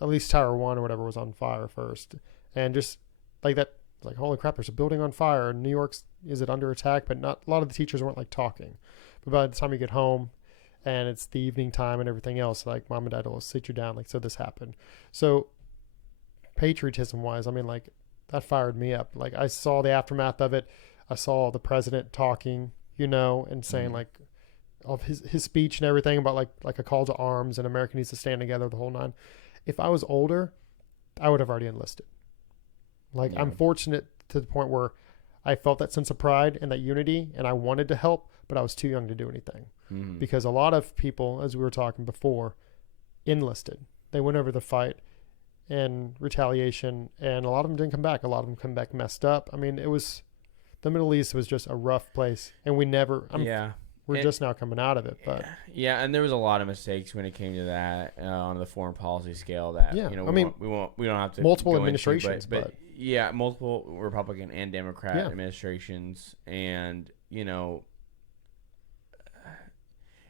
at least Tower 1 or whatever was on fire first. And just like that, like, holy crap, there's a building on fire, and New York's, is it under attack? But not, a lot of the teachers weren't like talking. But by the time you get home and it's the evening time and everything else, like mom and dad will sit you down, like, so this happened. So patriotism wise, I mean, like, that fired me up. Like, I saw the aftermath of it. I saw the president talking, and saying like, of his speech and everything about like a call to arms, and America needs to stand together, the whole nine. If I was older, I would have already enlisted. Like, I'm fortunate to the point where I felt that sense of pride and that unity, and I wanted to help, but I was too young to do anything. Because a lot of people, as we were talking before, enlisted. They went over the fight and retaliation, and a lot of them didn't come back. A lot of them come back messed up. I mean, the Middle East was just a rough place, and we're just now coming out of it, but and there was a lot of mistakes when it came to that on the foreign policy scale. That we don't have to multiple administrations, but multiple Republican and Democrat administrations, and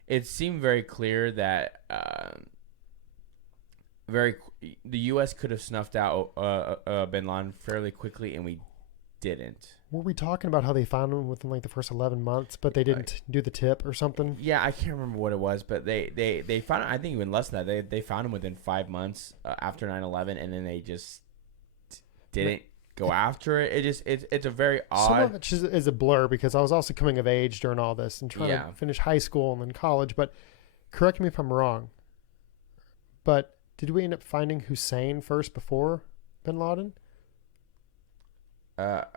it seemed very clear that the U.S. could have snuffed out Bin Laden fairly quickly, and we didn't. Were we talking about how they found him within like the first 11 months, but they didn't do the tip or something? Yeah, I can't remember what it was, but they found him, I think even less than that. They found him within 5 months after 9/11, and then they just didn't go after it. It's a very odd. Some of it is a blur because I was also coming of age during all this and trying to finish high school and then college. But correct me if I'm wrong. But did we end up finding Hussein first before Bin Laden? What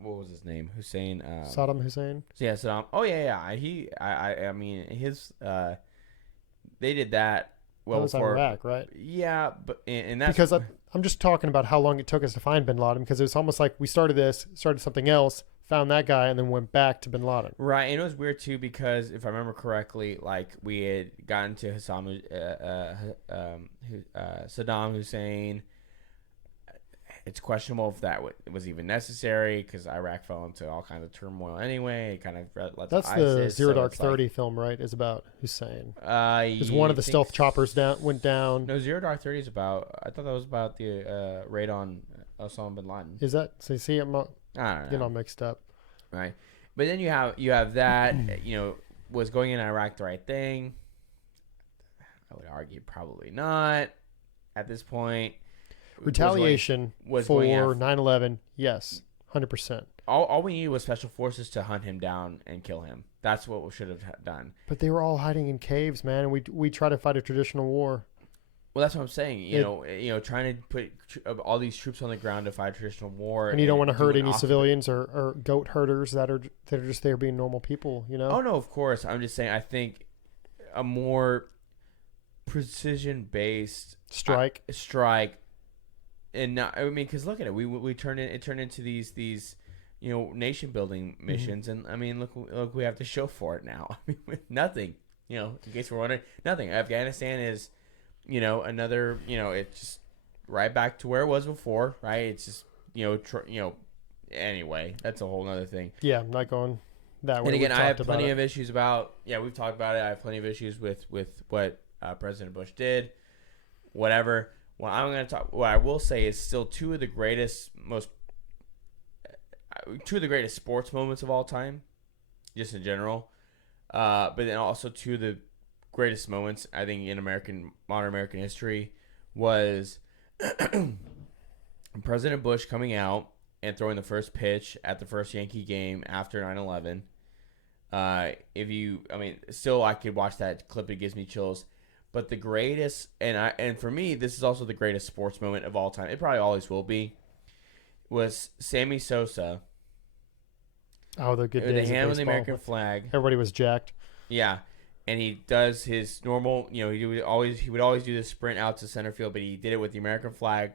was his name? Hussein. Saddam Hussein. Yeah, Saddam. Oh yeah. I mean, his. They did that well before Iraq, right? Yeah, but and that's because I'm just talking about how long it took us to find Bin Laden, because it was almost like we started something else, found that guy, and then went back to Bin Laden. Right, and it was weird too because if I remember correctly, like we had gotten to Saddam Hussein. It's questionable if that was even necessary because Iraq fell into all kinds of turmoil anyway. It kind of led That's to the ISIS. Zero So Dark it's like, 30 film, right? Is about Hussein. Because you one of the think stealth choppers went down. No, Zero Dark 30 is about. I thought that was about the raid on Osama bin Laden. Is that? So you see, I'm I don't getting know. all mixed up. Right, but then you have that. Was going in Iraq the right thing? I would argue probably not at this point. Retaliation was for going after- 9/11, yes, 100%. All we needed was special forces to hunt him down and kill him. That's what we should have done. But they were all hiding in caves, man, and we try to fight a traditional war. Well, that's what I'm saying. Trying to put all these troops on the ground to fight a traditional war, And you don't want to hurt any off- civilians or goat herders that are just there being normal people, you know? Oh no, of course. I'm just saying. I think a more precision-based Strike. And not, I mean, because look at it, we turned into these nation building missions, and I mean, look, we have to show for it now. I mean, nothing. In case we're wondering, nothing. Afghanistan is, another, it's just right back to where it was before, right? It's just, anyway, that's a whole nother thing. Yeah, I'm not going that way. And again, I have plenty of issues about. Yeah, we've talked about it. I have plenty of issues with what President Bush did. Whatever. What I will say is still two of the greatest sports moments of all time, just in general. But then also two of the greatest moments I think in modern American history was President Bush coming out and throwing the first pitch at the first Yankee game after 9/11. Still I could watch that clip. It gives me chills. But the greatest, and for me, this is also the greatest sports moment of all time. It probably always will be. Was Sammy Sosa? Oh, the good days. The of hand with the baseball. American flag. Everybody was jacked. Yeah, and he does his normal. He would always do the sprint out to center field, but he did it with the American flag.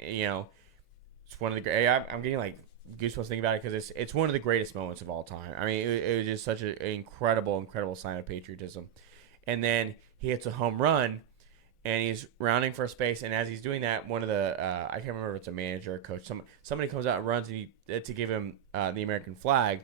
It's one of the great. I'm getting like goosebumps thinking about it because it's one of the greatest moments of all time. I mean, it was just such an incredible sign of patriotism, and then he hits a home run, and he's rounding for space. And as he's doing that, one of the I can't remember if it's a manager or coach. Somebody comes out and runs to give him the American flag,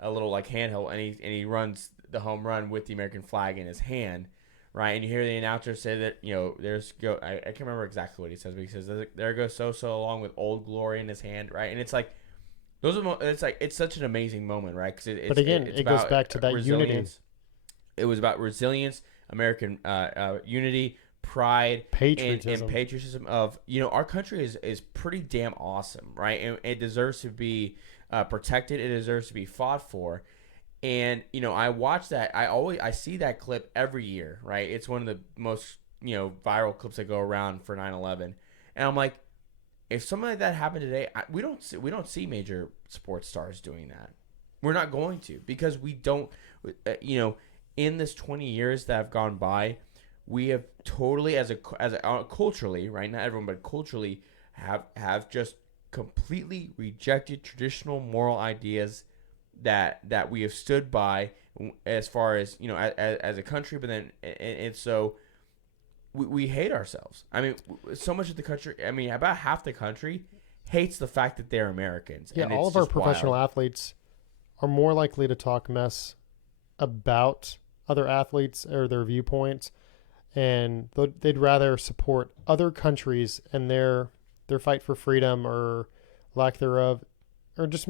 a little like handheld, and he runs the home run with the American flag in his hand, right? And you hear the announcer say that I can't remember exactly what he says, but he says there goes Sosa along with Old Glory in his hand, right? And it's like it's such an amazing moment, right? Because it goes back to that unity. It was about resilience. American unity, pride, patriotism, and patriotism of our country is pretty damn awesome, right? And it deserves to be protected. It deserves to be fought for. And I watch that. I see that clip every year, right? It's one of the most viral clips that go around for 9/11, and I'm like, if something like that happened today, we don't see major sports stars doing that. We're not going to, because we don't, in this 20 years that have gone by, we have totally, as a culturally, right? Not everyone, but culturally, have just completely rejected traditional moral ideas that we have stood by, as far as as a country. But then, and so we hate ourselves. I mean, so much of the country. I mean, about half the country hates the fact that they're Americans. Yeah, and all of our professional athletes are more likely to talk mess about other athletes or their viewpoints, and they'd rather support other countries and their fight for freedom or lack thereof, or just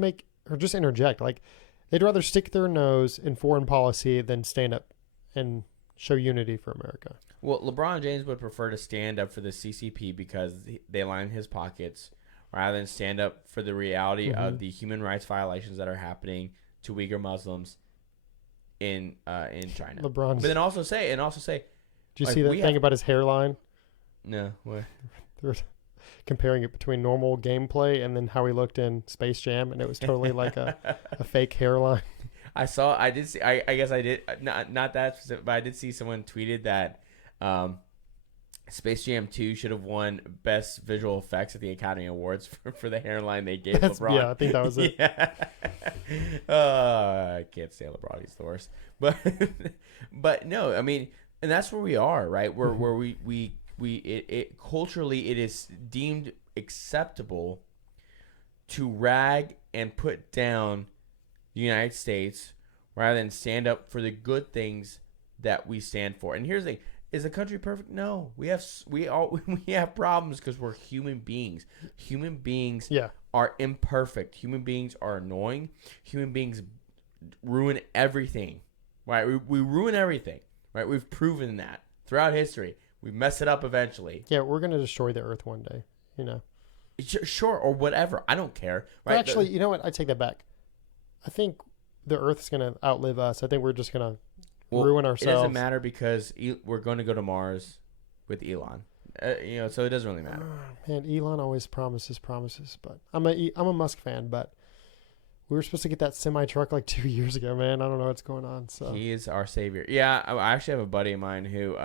interject. Like, they'd rather stick their nose in foreign policy than stand up and show unity for America. Well, LeBron James would prefer to stand up for the CCP because they line his pockets, rather than stand up for the reality of the human rights violations that are happening to Uyghur Muslims in China. LeBron's. But then also say, did you see that thing about his hairline? No, what? They're comparing it between normal gameplay and then how he looked in Space Jam, and it was totally like a fake hairline. I did see. I guess I did not that specific, but I did see someone tweeted that Space Jam 2 should have won Best Visual Effects at the Academy Awards for the hairline they gave LeBron. Yeah, I think that was it. Yeah. I can't say LeBron, he's the worst. But no, I mean, and that's where we are, right? Where we culturally it is deemed acceptable to rag and put down the United States rather than stand up for the good things that we stand for. And here's the thing. Is the country perfect? No. We have problems because we're human beings. Human beings are imperfect. Human beings are annoying. Human beings ruin everything. Right? We ruin everything. Right? We've proven that throughout history. We mess it up eventually. Yeah, we're going to destroy the earth one day, you know. Sure, or whatever. I don't care. Right? Actually, you know what? I take that back. I think the earth's going to outlive us. I think we're just going to ruin ourselves. It doesn't matter because we're going to go to Mars with Elon. So it doesn't really matter. Man, Elon always promises, but I'm a Musk fan, but we were supposed to get that semi truck like 2 years ago, man. I don't know what's going on. So he is our savior. Yeah, I actually have a buddy of mine who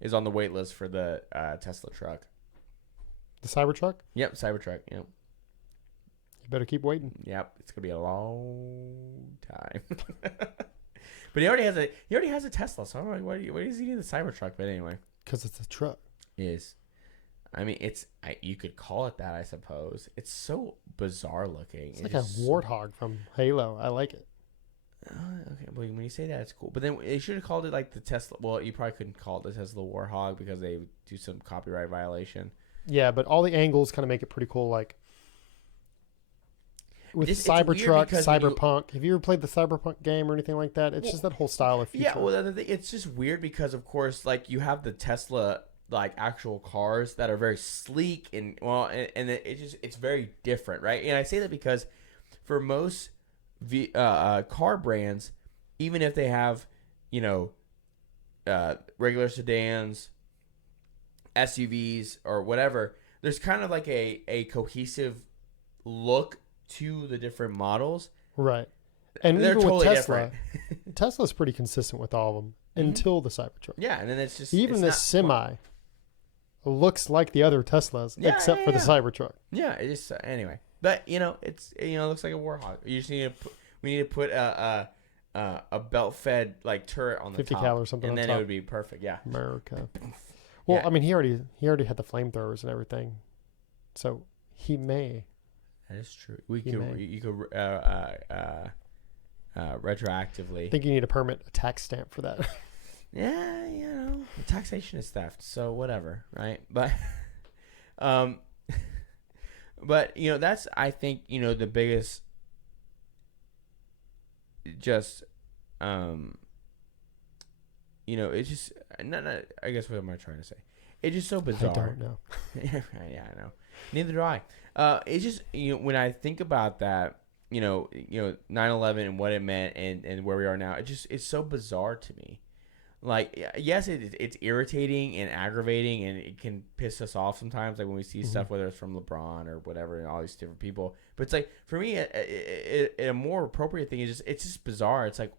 is on the wait list for the Tesla truck. The Cybertruck? Yep, Cybertruck. Yep. You better keep waiting. Yep, it's gonna be a long time. But he already has a Tesla, so I'm like, why does he need the Cybertruck? But anyway, because it's a truck. I mean, you could call it that, I suppose. It's so bizarre looking. It's like a warthog from Halo. I like it. Okay, but when you say that, it's cool. But then they should have called it like the Tesla. Well, you probably couldn't call it the Tesla Warthog because they do some copyright violation. Yeah, but all the angles kind of make it pretty cool. Like with Cybertruck, Cyberpunk. Have you ever played the Cyberpunk game or anything like that? It's just that whole style of future. Yeah, well, it's just weird because, of course, like you have the Tesla like actual cars that are very sleek and it's very different, right? And I say that because for most car brands, even if they have regular sedans, SUVs or whatever, there's kind of like a cohesive look to the different models, right? And they're even totally with Tesla, different. Tesla's pretty consistent with all of them until the Cybertruck. Yeah, and then it's just even the semi looks like the other Teslas, except for the Cybertruck. Yeah, it just anyway. But it's looks like a Warthog. You just we need to put a belt-fed like turret on the 50 top, cal or something, and on then top. it would be perfect. Yeah, America. Well, I mean, he already had the flamethrowers and everything, so he may. That is true. You could retroactively. I think you need a permit, a tax stamp for that. Yeah, taxation is theft, so whatever, right? But, but that's I think the biggest. Just, it's just not. I guess what am I trying to say? It's just so bizarre. I don't know. Yeah, I know. Neither do I. It's just when I think about that, 9/11 and what it meant and where we are now, it's so bizarre to me. Like, yes, it's irritating and aggravating, and it can piss us off sometimes. Like when we see stuff, whether it's from LeBron or whatever, and all these different people. But it's like for me, a more appropriate thing is it's just bizarre. It's like,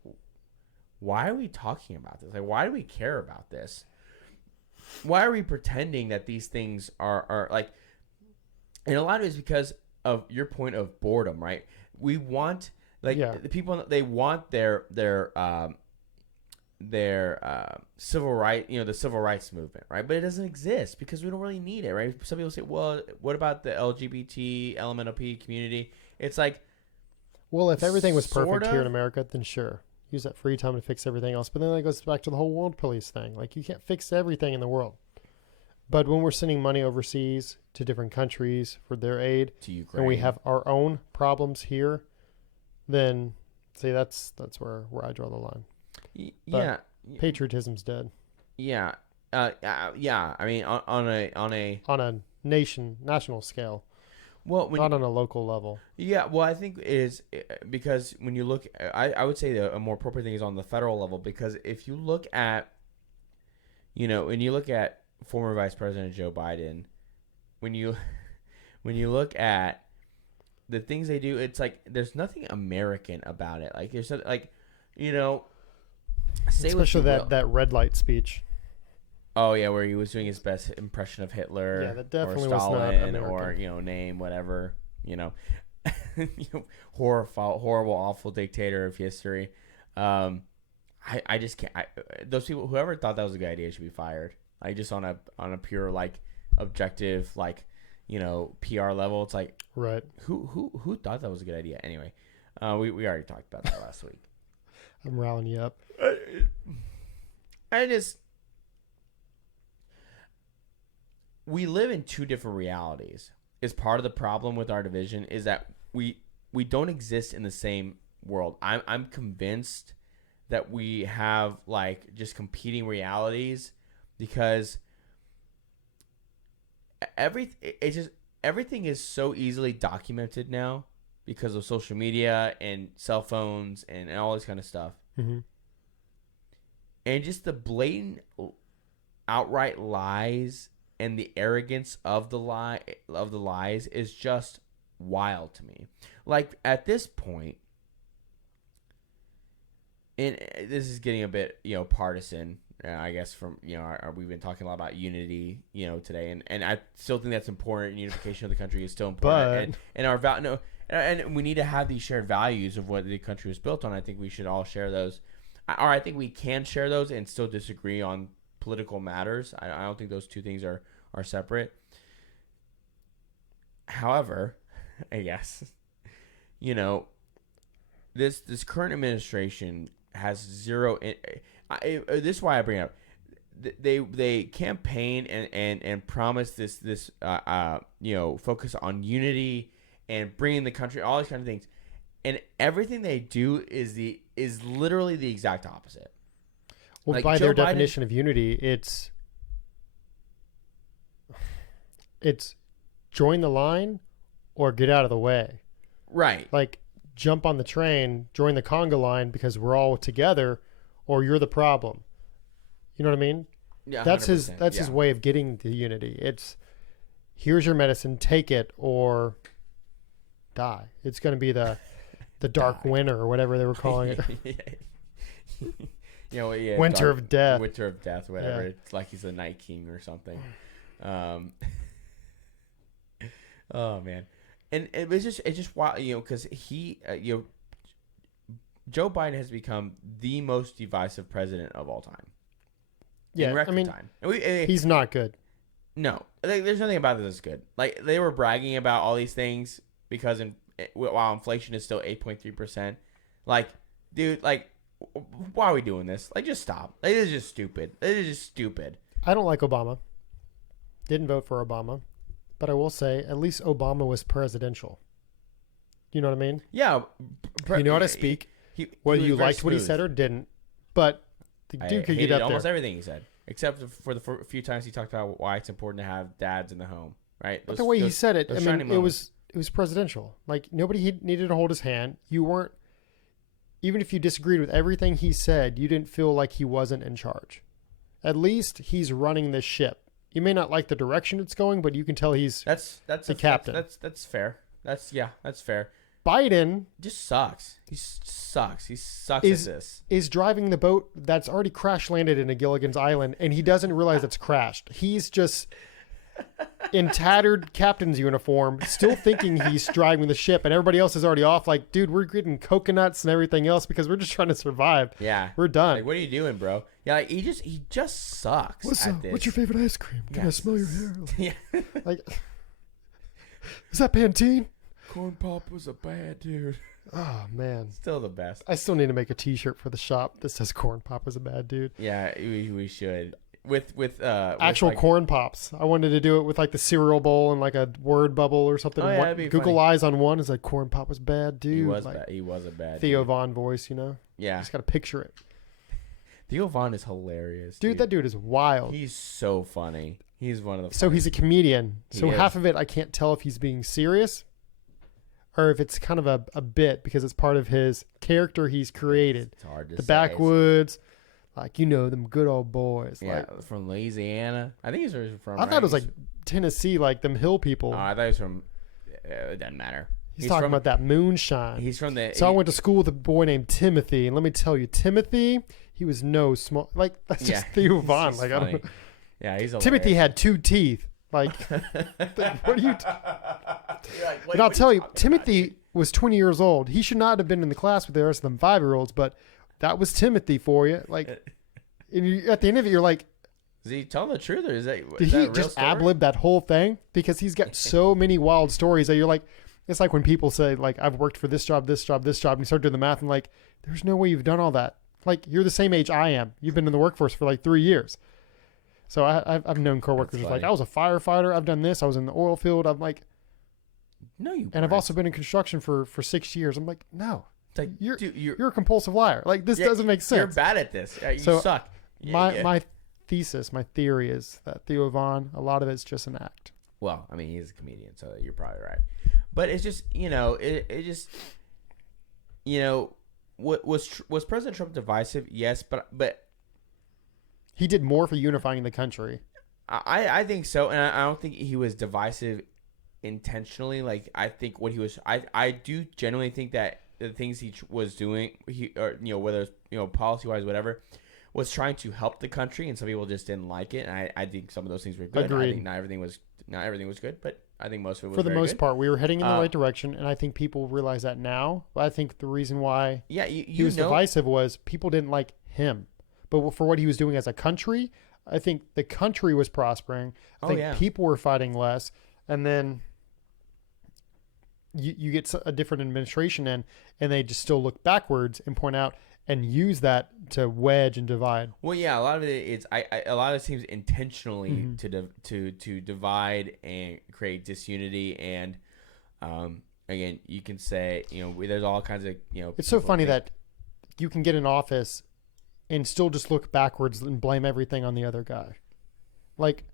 why are we talking about this? Like, why do we care about this? Why are we pretending that these things are like? And a lot of it is because of your point of boredom, right? We want the people, they want their civil right, the civil rights movement, right? But it doesn't exist because we don't really need it, right? Some people say, well, what about the LGBT, LMNOP community? It's like, well, if everything was perfect here in America, then sure, use that free time to fix everything else. But then that goes back to the whole world police thing. Like, you can't fix everything in the world. But when we're sending money overseas to different countries for their aid, to Ukraine, and we have our own problems here, then see, that's where I draw the line. Yeah, patriotism's dead. Yeah, yeah. I mean, on a national scale. Well, not on a local level. Yeah, well, I think it is because when you look, I would say a more appropriate thing is on the federal level, because if you look at, when you look at former Vice President Joe Biden, when you look at the things they do, it's like there's nothing American about it. Like there's like, especially that red light speech. Oh yeah, where he was doing his best impression of Hitler. Yeah, that definitely or Stalin, was not American. Or name whatever, horrible, awful dictator of history. I just can't. Those people, whoever thought that was a good idea, should be fired. Like just on a pure like objective, like PR level. It's like, Right. who thought that was a good idea? Anyway, we already talked about that last week. I'm riling you up. We live in two different realities. Is part of the problem with our division is that we don't exist in the same world. I'm convinced that we have like just competing realities because everything is so easily documented now because of social media and cell phones and all this kind of stuff. Mm-hmm. And just the blatant outright lies and the arrogance of the lies is just wild to me. Like at this point, and this is getting a bit, partisan, I guess from, we've been talking a lot about unity, today. And I still think that's important. Unification of the country is still important. And our and we need to have these shared values of what the country was built on. I think we should all share those. Or I think we can share those and still disagree on political matters. I don't think those two things are separate. However, I guess, this current administration has zero. This is why I bring it up. They campaign and promise this focus on unity and bringing the country, all these kind of things, and everything they do is literally the exact opposite. Well, like by Joe their Biden, definition of unity, it's join the line or get out of the way. Right. Like jump on the train, join the conga line because we're all together, or you're the problem. You know what I mean? Yeah, that's his 100%, his way of getting the unity. It's here's your medicine, take it or die. It's going to be the dark winter or whatever they were calling it. Winter of death. Winter of death, whatever. Yeah. It's like he's the Night King or something. Oh man, and it's just wild, because Joe Biden has become the most divisive president of all time. Yeah, in record time. And he's not good. No, there's nothing about this that's good. Like they were bragging about all these things because while inflation is still 8.3%, like, dude, like, why are we doing this? Like, just stop. Like, this is just stupid. It is just stupid. I don't like Obama. Didn't vote for Obama. But I will say, at least Obama was presidential. You know what I mean? Yeah. You know how to speak. Whether you liked what he said or didn't. But the dude could get up there. Almost everything he said. Except for the few times he talked about why it's important to have dads in the home. Right? But the way he said it, I mean, it was presidential. Like, nobody needed to hold his hand. You weren't, even if you disagreed with everything he said, you didn't feel like he wasn't in charge. At least he's running this ship. You may not like the direction it's going, but you can tell he's the captain. That's fair. That's fair. Biden just sucks. He sucks. He sucks at this. Is driving the boat that's already crash landed in a Gilligan's Island, and he doesn't realize it's crashed. He's just in tattered captain's uniform, still thinking he's driving the ship, and everybody else is already off. Like, dude, we're getting coconuts and everything else because we're just trying to survive. Yeah, we're done. Like, what are you doing, bro? Yeah, like, he just sucks. What's your favorite ice cream? Can I smell your hair? Yeah. Like, is that Pantene? Corn Pop was a bad dude. Oh man, still the best. I still need to make a T-shirt for the shop that says Corn Pop was a bad dude. Yeah, we should. With actual corn pops. I wanted to do it with like the cereal bowl and like a word bubble or something. Oh, yeah, that'd be Google funny. Eyes on one is like Corn Pop was bad, dude. He was like, bad. He was a bad Theo dude. Von voice, you know. Yeah, just gotta picture it. Theo Von is hilarious, dude. That dude is wild. He's so funny. He's one of the. So he's a comedian. So half of it, I can't tell if he's being serious or if it's kind of a bit because it's part of his character he's created. It's hard to the say. Backwoods. Like, them good old boys. Yeah, like, from Louisiana. I think he's from. I thought it was like Tennessee, like them hill people. Oh, I thought he was from. It doesn't matter. He's talking about that moonshine. He's from the. So I went to school with a boy named Timothy, and let me tell you, Timothy, he was no small. Like, that's just Theo Von. Like, I don't. Yeah, he's. Timothy had 2 teeth. Like, what are you? And I'll tell you, Timothy was 20 years old. He should not have been in the class with the rest of them 5-year-olds, but. That was Timothy for you. Like, and at the end of it, you're like, Is he telling the truth, or is that Did is that he a real just story? ad-lib that whole thing? Because he's got so many wild stories that you're like, it's like when people say, like, I've worked for this job, this job, this job, and you start doing the math, and like, there's no way you've done all that. Like, you're the same age I am. You've been in the workforce for like 3 years. So I've known coworkers who's like, I was a firefighter. I've done this. I was in the oil field. I'm like, No, you. and I've also been in construction for 6 years. I'm like, no, It's like, you're dude, you're a compulsive liar. Like, this doesn't make sense. You're bad at this. You So, suck. My theory is that Theo Von, a lot of it's just an act. Well, I mean, he's a comedian, so you're probably right. But it's just, it just, what was President Trump divisive? Yes, but He did more for unifying the country. I think so, and I don't think he was divisive intentionally. Like, I think what he was, I do genuinely think that the things he was doing, whether it's policy wise, whatever, was trying to help the country, and some people just didn't like it. And I think some of those things were good. Agreed. I think not everything was good, but I think most of it was For the very most good. part, we were heading in the right direction, and I think people realize that now. But I think the reason why he was divisive was people didn't like him. But for what he was doing as a country, I think the country was prospering. I think people were fighting less. And then you get a different administration in, and they just still look backwards and point out and use that to wedge and divide. Well, yeah, a lot of it is a lot of it seems intentionally to divide and create disunity, and again, you can say there's all kinds of It's so funny that you can get in office and still just look backwards and blame everything on the other guy. Like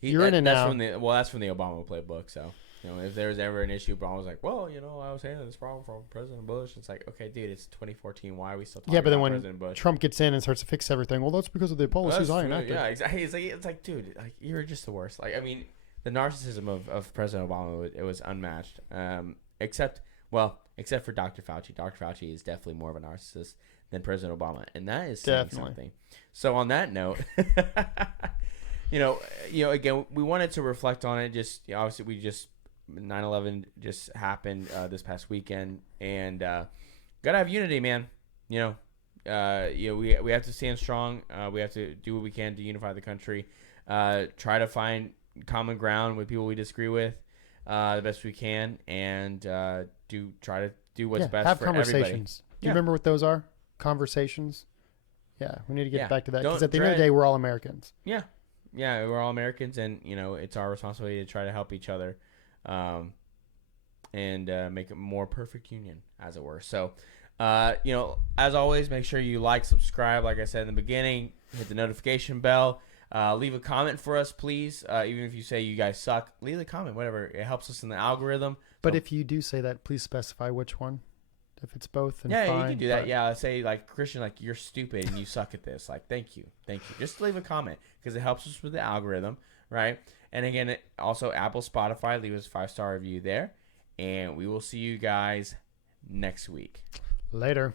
you're in it now. That's from the Obama playbook. So if there was ever an issue, Obama was like, well, I was handling this problem from President Bush. It's like, okay, dude, it's 2014. Why are we still talking about President Bush? Trump gets in and starts to fix everything, well, that's because of the policies I enacted. Yeah, exactly. It's like, dude, like, you're just the worst. Like, I mean, the narcissism of President Obama, it was unmatched. Except for Dr. Fauci. Dr. Fauci is definitely more of a narcissist than President Obama, and that is saying something. So on that note, again, we wanted to reflect on it. Just obviously, 9/11 just happened this past weekend, and gotta have unity, man. We have to stand strong. We have to do what we can to unify the country. Try to find common ground with people we disagree with the best we can, and try to do what's best have for conversations. everybody. Do you remember what those are? Conversations. Yeah, we need to get back to that, because at the end of the day, we're all Americans. Yeah, we're all Americans, and it's our responsibility to try to help each other, and make a more perfect union, as it were. So, as always, make sure you like, subscribe, like I said in the beginning, hit the notification bell. Leave a comment for us, please. Even if you say you guys suck, leave a comment, whatever. It helps us in the algorithm. But if you do say that, please specify which one. If it's both, then fine. Yeah, you can do that. Yeah, say, like, Cristian, like, you're stupid and you suck at this. Like, thank you. Just leave a comment, because it helps us with the algorithm, right? And again, also Apple, Spotify, leave us a 5-star review there. And we will see you guys next week. Later.